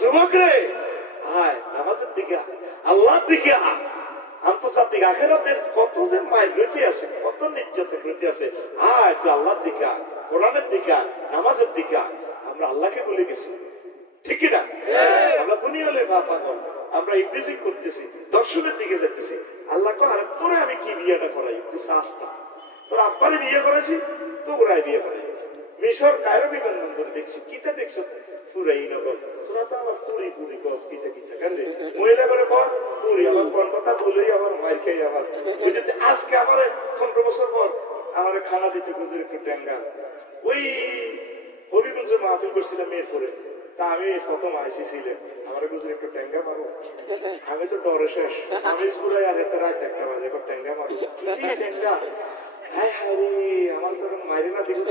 যুবক রে, হায় নামাজের দিকে, আল্লাহর দিকে। আন্তর্জাতিক আখিরাতের কত যে মায়ের রীতি আছে, কত নির্যাতনের রীতি আছে। হায় তুই আল্লাহর দিকে, কোরআনের দিকে, নামাজের দিকে। আমরা আল্লাহকে ভুলে গেছি, ঠিক কিনা? আমরা দুনিয়া হলে পাগল, আমরা ইবলিসি করতেছি, দর্শনের দিকে যেতেছি। আল্লাহ কয়, আরে তোরে আমি কি বিয়েটা করাই, তুই শাস্তা। তোর আব্বারে বিয়ে করেছি, তো ওরাই বিয়ে করাই। মিশর কায়রো বিমানবন্দরে দেখছি, কিতা দেখছো? পুরাই নগর। তোরা তো আমার পুরি পুরি গছ কিতা কিতা কেন রে? মহিলা করে কর পুরি, আমার কোন কথা বলেই আমার মায়ের খেয়ে আমার বুঝতে। আজকে আমার 15 বছর পর আমার খানা দিতে গুজরে একটু ট্যাঙ্গা, ওই হবিগঞ্জে মাহফিল করছিলাম মেয়েরপুরে। তা আমি প্রথম আইসি ছিলেন, আমার গুজরে একটু ট্যাঙ্গা মারো। আমি তো ডরে শেষ, আমি পুরাই আর একটা রাত 1টা বাজে এখন ট্যাঙ্গা মারো। ট্যাঙ্গা হায় হায় রে, আমার তো মাইরে না দিকে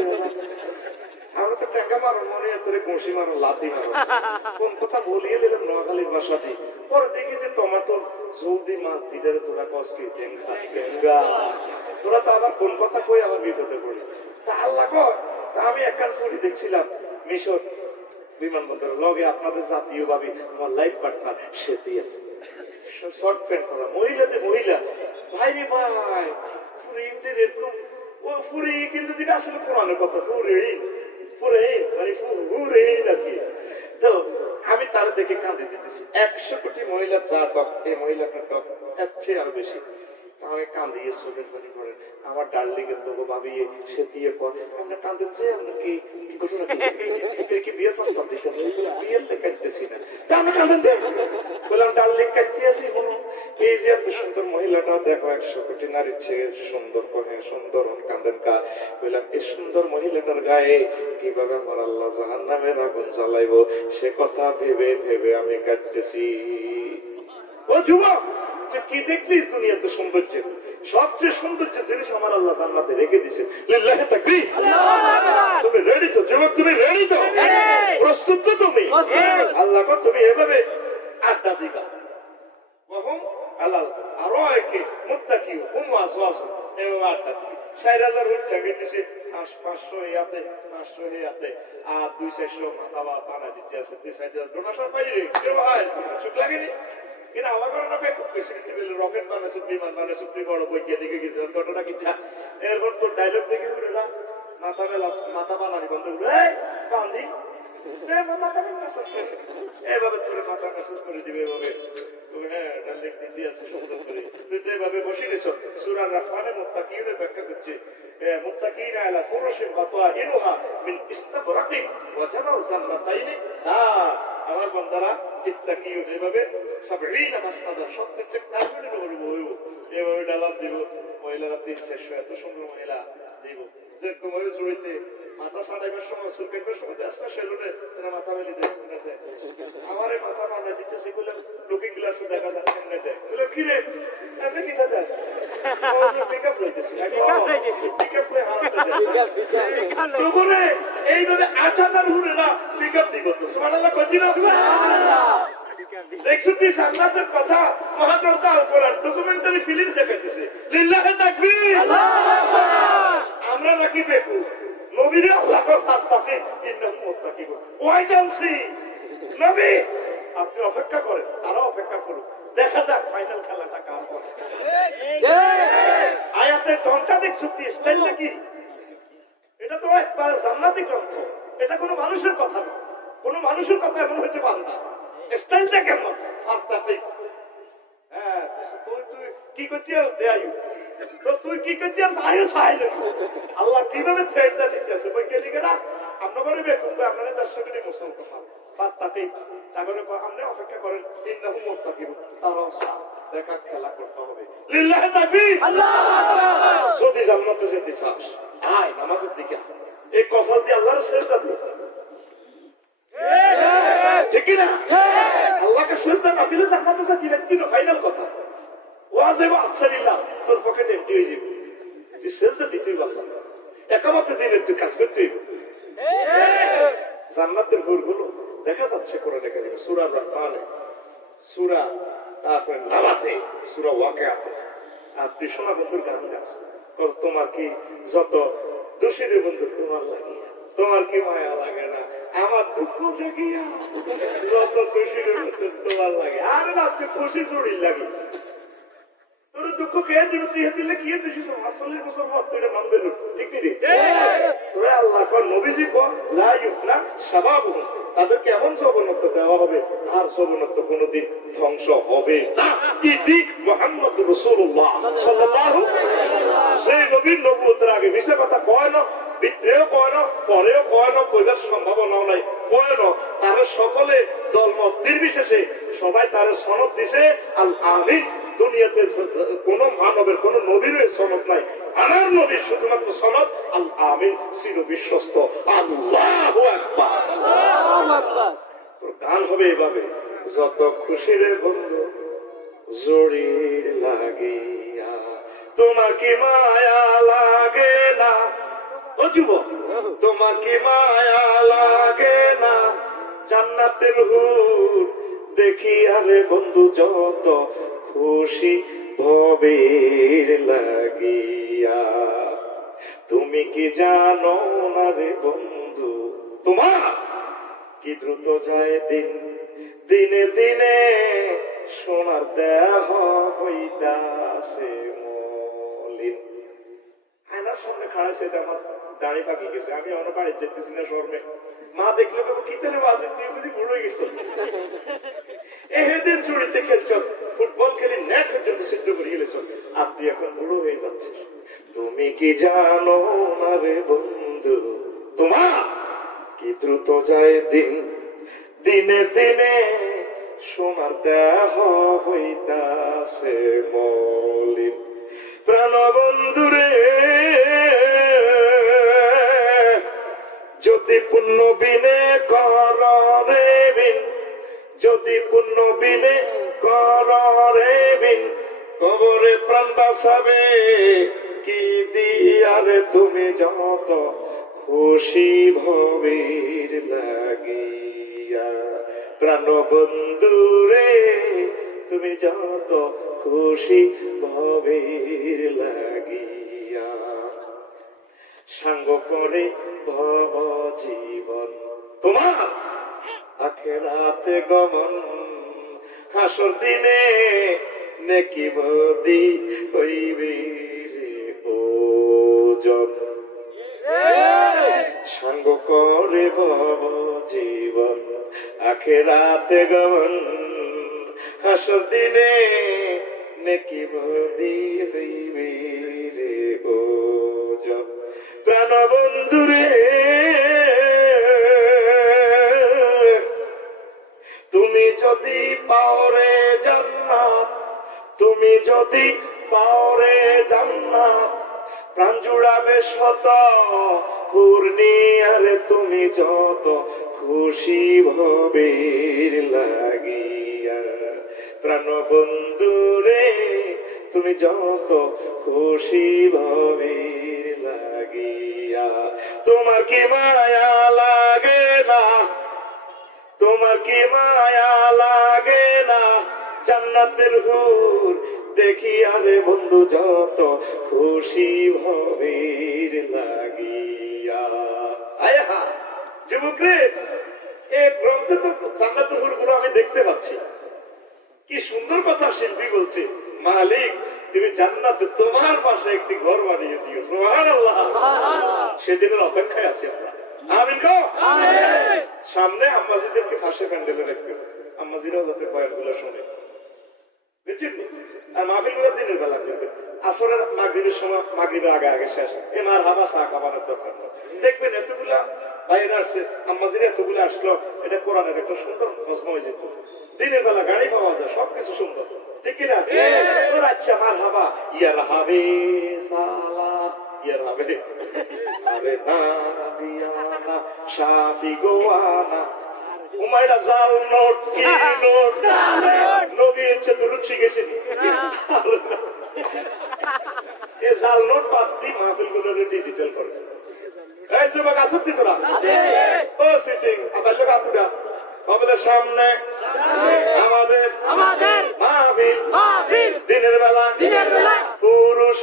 আমরা তো টাকা মারো মনে তোরে ঘুষি মারো, লাথি মারো। কোন কথা বলিয়ে দিলাম নোয়াখালীর ভাষাতে। পরে দেখি যে টমেটো জলদি মাছ দিতে তোরা কসকি টেঙ্গা। তোরা তো আবার কোন কথা কই আবার বিপদে পড়ি। তা আল্লাহ কর, আমি একখান ফুরি দেখছিলাম মিশর, বিমানবন্দরের লগে আপনাদের জাতীয় ভাবে আমার লাইফ পার্টনার সেটি আছে, শর্ট প্যান্ট পরা মহিলাদের মহিলা, ভাই রে ভাই ফুরিদের এরকম ও ফুরি, কিন্তু যেটা আসলে পুরানো কথা, ফুরে পুরে মানে ফুরে নাকি। তো আমি তার দেখে কাঁদে দিতেছি, 100 কোটি মহিলা যা টক, এই মহিলাটার টক এর চেয়ে আরো বেশি। আমাকে কান্দিয়ে চোখের পানি পড়ে, আমার ডার্লিং এর লোক ভাবিয়ে সে দিয়ে পর আমরা কাঁদেন যে আমরা কি ঘটনা কি বিয়ের প্রস্তাব দিচ্ছেন, বিয়েতে কাঁদতেছি না, তা আমরা কাঁদেন দেন বললাম ডার্লিং কাঁদতে আসি। এই যে এত সুন্দর মহিলাটা দেখো, 100 কোটি নারীর চেয়ে সুন্দর কহে সুন্দর কাঁদেন কা। বললাম এই সুন্দর মহিলাটার গায়ে কিভাবে আমার আল্লাহ জাহান্নামের আগুন জ্বালাইবো সে কথা ভেবে ভেবে আমি কাঁদতেছি। ও যুবক, তুই কি দেখলিস দুনিয়াতে সৌন্দর্য? সবচেয়ে সৌন্দর্য জিনিস আমার আল্লাহ জান্নাতে রেখে দিয়েছেন। লিল্লাহি তাকবীর। তুমি রেডি তো যুবক? তুমি রেডি তো? প্রস্তুত তো তুমি? আল্লাহ কো তুমি এভাবে আড্ডা দিবা। ওহুম আলাল আরাইকি মুত্তাকি হুম ওয়াসওয়াস, এভাবে আড্ডা দিবি। 4000 উট জায়গা নিচে 500 ইয়াতে 500 ইয়াতে আর 200 মাথাবা পানা দিতে আছে, 2-4 ডোনাশন পাইরে কেউ হয় সুখ লাগেনি। কিন্তু আমার ঘটনা বেশি রকেট বানাইছে, বিমান বানাইছে, তুই বড় বৈজ্ঞানিক গেছে, ঘটনা কি থা। এরপর তোর ডায়লগ দেখে উঠে না মাথা বেলা মাথা বানানি বন্ধ করে বান্ধি এভাবে তোর মাথা মেসেজ করে দিবে এভাবে। হ্যাঁ ডায়লগ দিতে আছে সুন্দর করে, তুই তো এভাবে বসে নিছ। সূরা রাহমানের মুত্তাকিনের ব্যাখ্যা করছে, মুত্তাকিনা আলা ফুরুশিন কাতাইনুহা মিন ইস্তাবরাকিন ওয়া জানাল জান্নাতাইনি। আমার বান্দারা ইত্তাকিউন এভাবে 70 মাসনাদা 70টা কারণের উপর বইব, এভাবে ডালাম দিব। মহিলারা 300-400 এত সুন্দর মহিলা দিব, যেরকম ভাবে জড়িতে মাথা সাড়াইবার সময় চুল কাটবার সময় আসতে সেলুনে তারা মাথা মেলে দেয়। আমার মাথা বানা দিতেছে বলে লুকিং গ্লাসে দেখা যাচ্ছে এমনি দেয় বলে কি রে এমনি কি দাদা মেকআপ লইতেছি মেকআপ লই হারাতে যাচ্ছে তোরে এইভাবে 8000 হুরে না মেকআপ দিব তো সুবহানাল্লাহ কই দিন সুবহানাল্লাহ। দেখছো তুই জান্নাতের কথা মহাগ্রন্থ আল কোরআন ডকুমেন্টারি ফিল্ম দেখাইতেছে। লিল্লাহি তাকবীর, আল্লাহু আকবার। আমরা নাকি বেকু নবীর আল্লাহ কর তাকে ইন্নাহুম মুত্তাকিবুন, ওয়াইট এন্ড সি। নবী আপনি অপেক্ষা করেন, তারা অপেক্ষা করুন, দেখা যাক ফাইনাল খেলাটা কার হবে। আয়াতের ঢংটা দেখছো কি স্টাইলটা কি? এটা তো একবারে জান্নাতি গ্রন্থ, এটা কোনো মানুষের কথা না, কোনো মানুষের কথা এমন হইতে পারে না। স্টাইলটা কেমন ফাটাফাটি। হ্যাঁ তুই কি করতে আর দেয়াই তো তুই কি করতে আর আয়ু সাইল আল্লাহ কিভাবে থ্রেডটা দিতেছে বৈজ্ঞানিকেরা। আমরা বলে বেকুব আপনারা দর্শকের মুসলমান ফাটাফাটি তাহলে আপনি অপেক্ষা করেন ইন্নাহুম মুত্তাকিবুন, তারাও দেখা খেলা করতে হবে। লিল্লাহি তাকবীর, আল্লাহু আকবার। যদি জান্নাতে যেতে চাস আয় নামাজের দিকে, এই কফল দিয়ে আল্লাহর সেজদা দে, ঠিক না? আল্লাহকে সেজদা না দিলে জান্নাতে যেতে ব্যক্তি না, ফাইনাল কথা। ওয়াজিব আফসারিল্লাহ তোর পকেট এমটি হয়ে যাবে, তুই সেজদা দিতেই আল্লাহ একামতে দিনে তুই কাজ করতেই। জান্নাতের ঘরগুলো দেখা যাচ্ছে কোরআনে কারিমে, সূরা রহমানে, সূরা তারপরে নামাতে, সূরা ওয়াকিয়াতে। আর তুই শোনা বন্ধুর গান গাছ, তোমার কি যত দোষীর বন্ধু তোমার লাগিয়া, তোমার কি মায়া লাগে না আমার দুঃখ দেখিয়া, যত দোষীর বন্ধু তোমার লাগে। আরে না তুই খুশি চুরি লাগে, তোর দুঃখ কে দিবে? তুই দিলে কি দিছিস? আসলে মুসলমান তুই এটা মানবে না, ঠিক রে? তোরা আল্লাহ কর নবীজি কর লা ইউফনা শাবাবুহুম, তাদেরকে এমন যৌবনত্ব দেওয়া হবে আর যৌবনত্ব কোনোদিন ধ্বংস হবে না। ইতি মুহাম্মদুর রাসূলুল্লাহ সাল্লাল্লাহু আলাইহি ওয়াসাল্লাম, সেই নবীর নবুয়তের আগে মিছে কথা কয় না, বিদ্রেও কয় না, পরেও কয় না, কইবার সম্ভাবনাও নাই, কয় না। তারা সকলে দলমত নির্বিশেষে সবাই তার সনদ দিছে আল আমিন। দুনিয়াতে কোন মানবের কোন নবীর সনদ নাই, আমার নবীর শুধুমাত্র সনদ আল আমিন, চির বিশ্বস্ত। আল্লাহু আকবার, আল্লাহু আকবার। গান হবে এভাবে, যত খুশি রে বন্ধু জড়ির লাগিয়া, তোমার কি মায়া লাগে না? ও যুবক তোমার কি মায়া লাগে না? জান্নাতের হুর দেখি আরে বন্ধু যত খুশি ভবের লাগিয়া, তুমি কি জানো না রে বন্ধু তোমার কি দ্রুত যায় দিন, দিনে দিনে সোনার দেহ হইতাছে মলিন। আয়নার সামনে খাড়া ছেলে আমার দাঁড়িয়ে পাকি গেছে, আমি অন্য বাড়ি যেতেছি না শর্মে। মা দেখলে কি তেরে বাজে, তুই বুঝি বুড়ো গেছ। এদিন জুড়িতে খেলছ, ফুটবল খেলি নেট পর্যন্ত সিদ্ধ করে গেলেছ, আর তুই এখন বুড়ো হয়ে যাচ্ছিস। তুমি কি জানো না রে বন্ধু, তোমার কি দ্রুত যায় দিন, দিনে দিনে সোনার দেহ হইতাছে মলিন। প্রাণ বন্ধুরে যদি পুণ্য বিনে কর রে বিন, যদি পুণ্য বিনে কর রে বিন, কবরে প্রাণ বাঁচাবে কি দিয়ারে তুমি যত খুশি ভবের লাগিয়া। প্রাণ বন্ধুরে তুমি যত খুশি ভবের লাগিয়া। সাঙ্গ করে ভব জীবন তোমার আখেরাতে গমন, হাসর দিনে নেকি বদি হইবে ওজন। সাঙ্গ করে ভব জীবন আখেরাতে গমন, হাসর দিনে নেকি বদি হইবে ওজন। প্রাণ বন্ধুরে তুমি যদি পাওরে জান্নাত, তুমি যদি পাওরে জান্নাত, প্রাণ জুড়াবে শত পূর্ণিয়ারে তুমি যত খুশি ভবের লাগিয়া। প্রাণ বন্ধুরে তুমি যত খুশি ভবের লাগিয়া। তোমার কি মায়া লাগে না, তোমার কি মায়া লাগে না জান্নাতের হুর দেখিয়া রে বন্ধু যত খুশি ভবের লাগিয়া। আয়া যুবক রে, এই গ্রন্থে তো জান্নাতের হুর গুলো আমি দেখতে পাচ্ছি। কি সুন্দর কথা শিল্পী বলছে, মালিক তুমি জান্নাতে তোমার পাশে একটি ঘর বানিয়ে দিও। সুবহানাল্লাহ। সেদিনের অপেক্ষায় আছি আমরা। আমিন কো আমিন। সামনে আম্মাজিদেরকে ফাঁসে প্যান্ডেলে রাখবে, আম্মাজিরাও যাতে বয়ানগুলো শোনে, বুঝছেন? আর মাহফিলগুলো দিনের বেলা করবে, আসরের মাগরিবের সময়, মাগরিবের আগে আগে শেষ। এ মার হাবা চা খাবানোর দরকার নেই। দেখবেন এতগুলা বাইরে আসছে, আম্মাজিরা এতগুলো আসলো, এটা কোরআনের একটা সুন্দর মজমা হয়ে যেত। দিনের বেলা গাড়ি পাওয়া যায়, সবকিছু সুন্দর, ঠিক কিনা? আচ্ছা মার হাবা ইয়ার হবে সালা, ইয়ার হবে আরে না বিয়ানা শাফি গোয়ানা উমাইরা জাল নোট কি নোট নবী হচ্ছে দুরুদ শিখেছেন। এই জাল নোট বাদ দিয়ে মাহফিলগুলো ডিজিটাল করে। এই যুবক আসতে তোরা ও সিটিং আবার লোক আতুডা আমাদের সামনে আমাদের মাহফিল দিনের বেলা পুরুষ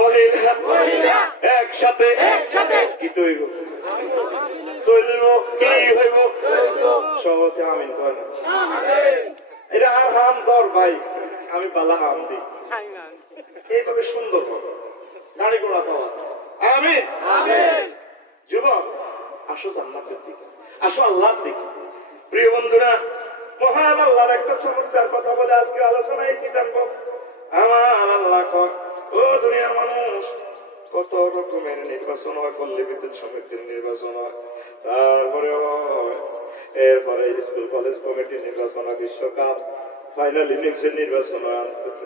মহিলা একসাথে কি তৈব চলব কি হইব সবতে আমিন কর। এটা আর হাম কর ভাই, আমি বালা হাম দিই, এইভাবে সুন্দর কর গাড়ি ঘোড়া পাওয়া যায়। আমিন। যুবক আসো জান্নাতের দিকে, আসো আল্লাহর দিকে। প্রিয় বন্ধুরা, মহান আল্লাহর একটা চমৎকার কথা বলে আজকে আলোচনায় কি টানবো। আমার আল্লাহ কর, ও দুনিয়ার মানুষ, কত রকমের নির্বাচন হয়, পল্লী বিদ্যুৎ সমিতির নির্বাচন হয়, তারপরে এরপরে স্কুল কলেজ কমিটির নির্বাচন হয়, বিশ্বকাপ ফাইনাল ইনিংসের নির্বাচন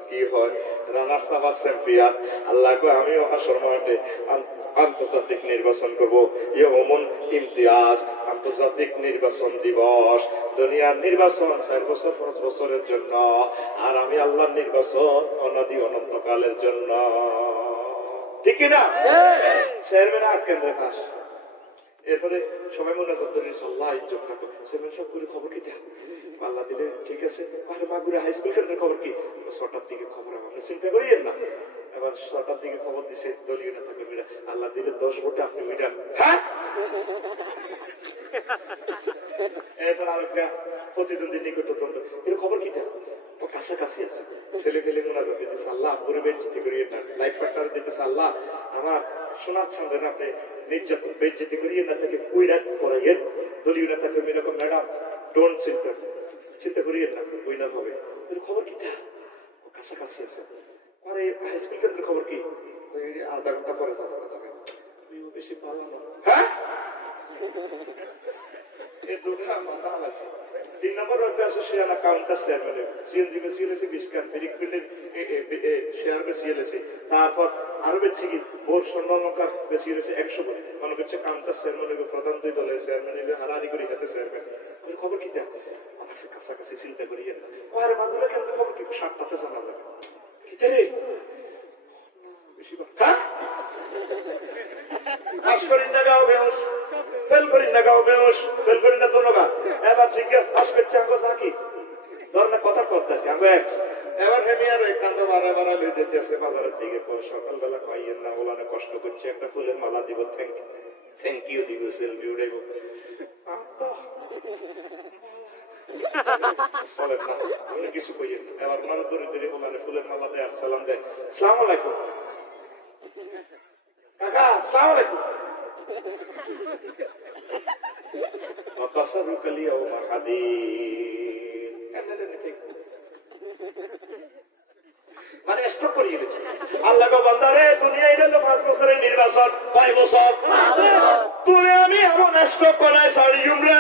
কি হয়, রানার্স আপ চ্যাম্পিয়ন। আল্লাহ আমিও হাসর মাঠে আন্তর্জাতিক নির্বাচন করবো, ইয়ৌমুন ইমতিয়াজ, আন্তর্জাতিক নির্বাচন দিবস। দুনিয়ার নির্বাচন 4 বছর 5 বছরের জন্য, আর আমি আল্লাহর নির্বাচন অনাদি অনন্তকালের জন্য, ঠিক কিনা? চেয়ারম্যান 8 কেন্দ্রে পাস, এরপরে সবাই মনে করতে আল্লাহ ইজ্জত থাকো, চেয়ারম্যান সব করে খবর কি দেয় আল্লাহ দিলে ঠিক আছে। আর মাগুরা হাই স্কুল কেন্দ্রের খবর কি? 6টার দিকে খবর আমাকে চিন্তা করিয়েন না। এবার 6টার দিকে খবর দিছে দলীয় নেতা কর্মীরা, আল্লাহ দিলে 10 ভোটে আপনি মিটান। হ্যাঁ এরপর আরেকটা প্রতিদ্বন্দ্বী নিকটতন্ত্র এর খবর কি দেয় ও কাছাকাছি আছে ছেলে ফেলে মোনাজাত দিতেছে আল্লাহ পুরো বেজ্জিতি করিয়ে না লাইফ পার্টনার দিতেছে আল্লাহ আমার সোনার ছান্দের আপনি নির্যাতন বেজ্জিতি করিয়ে না তাকে কুইরাট করাইয়েন দলীয় নেতাকে এরকম ম্যাডাম ডোন্ট চিন্তা করিয়ে না উইনার হবে এর খবর কি দেয় ও কাছাকাছি আছে পরে হাই স্পিকারের খবর কি আধা ঘন্টা পরে জানা যাবে বেশি ভালো না হ্যাঁ এই দুর্গা মাথা আছে 3 নম্বর অভ্যাস শেয়ার অ্যাকাউন্ট আছে মানে সিএনজি কে সিএলএসি 20 কান ফেরিকুলের শেয়ার কে সিএলএসি তারপর আরো বেশি কি ভোট সম্মানকা কে সিএলএসি 100 করে মানে হচ্ছে কাউন্টার চেয়ারম্যান প্রধান দুই দলের চেয়ারম্যান হারারি করে হাতে চেয়ারম্যান এর খবর কি দেয় আছে কাছাকাছি চিন্তা করিয়েন না আর বাগুলো কেন খবর কি 60টাতে জানা যাবে কি রে বেশি হ্যাঁ পাস করিন না গাও বেউস ফেল করিন না গাও বেউস ফেল করিন না তো নগা এবার জিজ্ঞাসা পাস করছে আঙ্গো সাকি ধরনা কথা করতে আঙ্গো এক্স এবার হেমিয়ার ওই কান্দ বারে বারে লই যেতে আছে বাজারের দিকে পর সকালবেলা খাইয়েন না ওলানে কষ্ট করছে একটা ফুলের মালা দিব থ্যাংক ইউ দিব সেলফি উড়াইব চলেন না আপনি কিছু কইয়েন এবার মানে দূরে দূরে ওলানে ফুলের মালা দেয় আর সালাম দেয় আসসালামু আলাইকুম কাকা আসসালামু আলাইকুম وقصرك اليوم حديد মানে স্টপ করিয়ে দিয়েছে আল্লাহ গো বান্দারে দুনিয়া এটা হলো 5 বছরের নির্বাচন 5 বছর তুই আমি এমন স্টপ করাই সারিয়ুম রে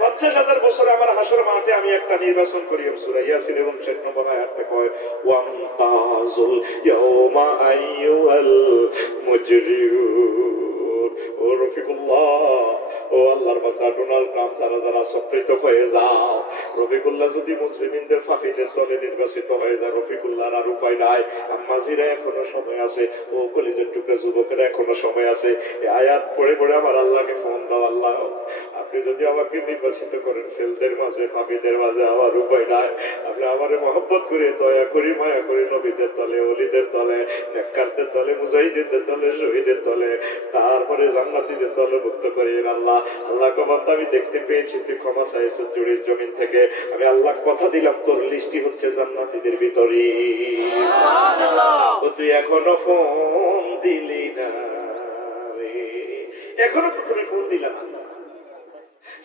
50,000 বছর আমার হাসর মাঠে আমি একটা নির্বাচন করি সূরা ইয়াসিন এবং 6 নম্বর আয়াতে কয় ওয়ামতাজুল ইয়াউমা আইয়ুল মুজরিমুন ও রফিকুল্লাহ ও আল্লাহর বান্দা ডোনাল্ড ট্রাম্প যারা যারা সক্রিয় হয়ে যাও রফিকুল্লাহ যদি মুসলিমদের ফাঁকিদের দলে নির্বাচিত হয়ে যায় রফিকুল্লাহর আর উপায় নাই আম্মাজিরা এখনো সময় আছে ও কলেজের টুকরা যুবকেরা এখনো সময় আছে এই আয়াত পড়ে পড়ে আমার আল্লাহকে ফোন দাও আল্লাহ আপনি যদি আমাকে নির্বাচিত করেন ফেলদের মাঝে ফাঁকিদের মাঝে আমার উপায় নাই আপনি আমারে মহব্বত করে দয়া করি মায়া করি নবীদের দলে অলিদের দলে নেককারদের দলে মুজাহিদের দলে শহীদের দলে তারপরে জান্নাতীদের দলে মুক্ত করি আল্লাহ আল্লাহ বান্দা আমি দেখতে পেয়েছি তুই ক্ষমা চাইছ জুড়ির জমিন থেকে আমি আল্লাহ কথা দিলাম তোর লিস্টি হচ্ছে জান্নাতীদের ভিতরে তুই এখনো ফোন দিলি না রে এখনো তো তুমি ফোন দিলা না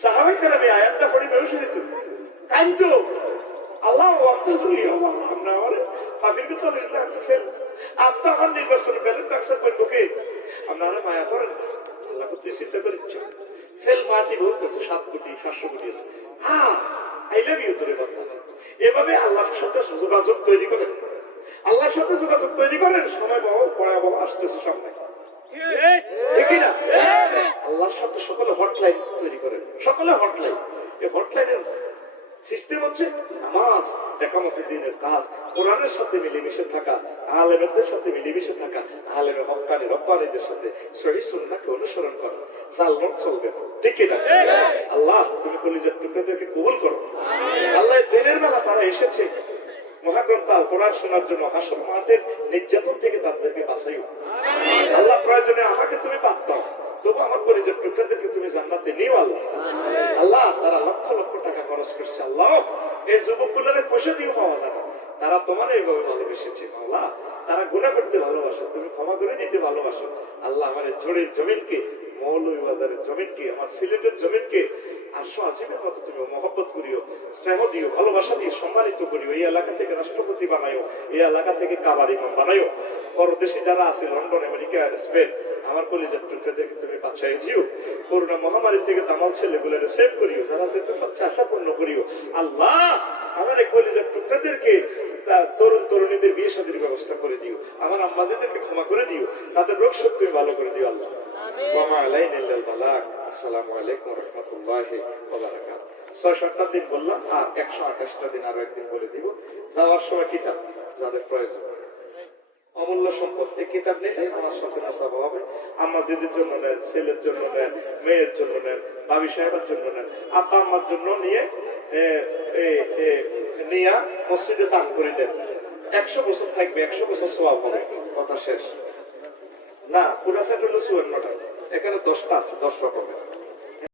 সাহাবায়ে কেরাম এই আয়াতটা পড়ে বেহুশ হয়ে যেত কাঁদতো আল্লাহ ওয়াক্ত জুড়ি আমরা আমার পাপিকে তো ফেল আপনি আমার নির্বাচন ফেলেন ডাক্তার বলবো কে আপনারা মায়া করেন আল্লাহ করতে চিন্তা করেছ ফেল পার্টি বহুত আছে 7 কোটি 700 কোটি আছে হ্যাঁ আই লাভ ইউ তোরে বাবা এভাবে আল্লাহর সাথে যোগাযোগ তৈরি করেন আল্লাহর সাথে যোগাযোগ তৈরি করেন সময় বাবা ভয়াবহ আসতেছে সামনে ঠিক না আল্লাহর সাথে সকলে হটলাইন তৈরি করেন সকলে হটলাইন এই হটলাইনের সিস্টেম হচ্ছে নামাজ একামতে দিনের কাজ কোরআনের সাথে মিলেমিশে থাকা আলেমদের সাথে মিলেমিশে থাকা আলেমের হক্কানি রব্বানীদের সাথে সহিহ সুন্নাহকে অনুসরণ করা জালমত চলবে ঠিক না আল্লাহ তুমি কলিজার টুকরাদেরকে কবুল করো আল্লাহ দিনের বেলা তারা এসেছে মহাগ্রন্থ আল কোরআন শোনার জন্য হাসর মাঠের নির্যাতন থেকে তাদেরকে বাঁচাইও আল্লাহ প্রয়োজনে আমাকে তুমি বাদ দাও তবু আমার পরিচয় টুকরাদেরকে তুমি জান্নাতে নিও আল্লাহ আল্লাহ তারা লক্ষ লক্ষ টাকা খরচ করছে আল্লাহ এই যুবকগুলোর পয়সা দিয়ে পাওয়া যাবে তারা তোমার এইভাবে ভালোবেসেছে আল্লাহ তারা গুনাহ করতে ভালোবাসো তুমি ক্ষমা করে দিতে ভালোবাসো আল্লাহ আমার ঝড়ের জমিনকে মৌলভীবাজারের জমিনকে আমার সিলেটের জমিনকে আরশো আজিমের মতো তুমি মহব্বত করিও স্নেহ দিও ভালোবাসা দিয়ে সম্মানিত করিও এই এলাকা থেকে রাষ্ট্রপতি বানাইও এই এলাকা থেকে কাবার ইমাম বানাইও পরদেশে যারা আছে লন্ডন আমেরিকা স্পেন আমার কলেজের টুকরাদেরকে তুমি বাঁচাই দিও করোনা মহামারী থেকে দামাল ছেলেগুলোকে সেভ করিও যারা যেতে চাচ্ছে আশা পূর্ণ করিও আল্লাহ আমার এই কলেজের টুকরাদেরকে তরুণ তরুণীদের বিয়ে শাদীর ব্যবস্থা করে দিও আমার আম্মাজিদেরকে ক্ষমা করে দিও তাদের রোগ শক্তি তুমি ভালো করে দিও আল্লাহ আসসালামু আলাইকুম ওয়া রাহমাতুল্লাহি ওয়া বারাকাতুহু 6-7 দিন বললাম আর 128টা দিন আরো একদিন বলে দিব যাওয়ার সময় কিতাব যাদের প্রয়োজন অমূল্য সম্পদ এই কিতাব নিলে আমার সাথে নাসাব হবে আম্মাজিদের জন্য নেন ছেলের জন্য নেন মেয়ের জন্য নেন ভাবি সাহেবের জন্য নেন আব্বা আম্মার জন্য নিয়ে নিয়া মসজিদে দান করে দেন 100 বছর থাকবে 100 বছর সওয়াব হবে কথা শেষ না পুরা সেট হলো 54টা এখানে 10টা আছে 10 রকমের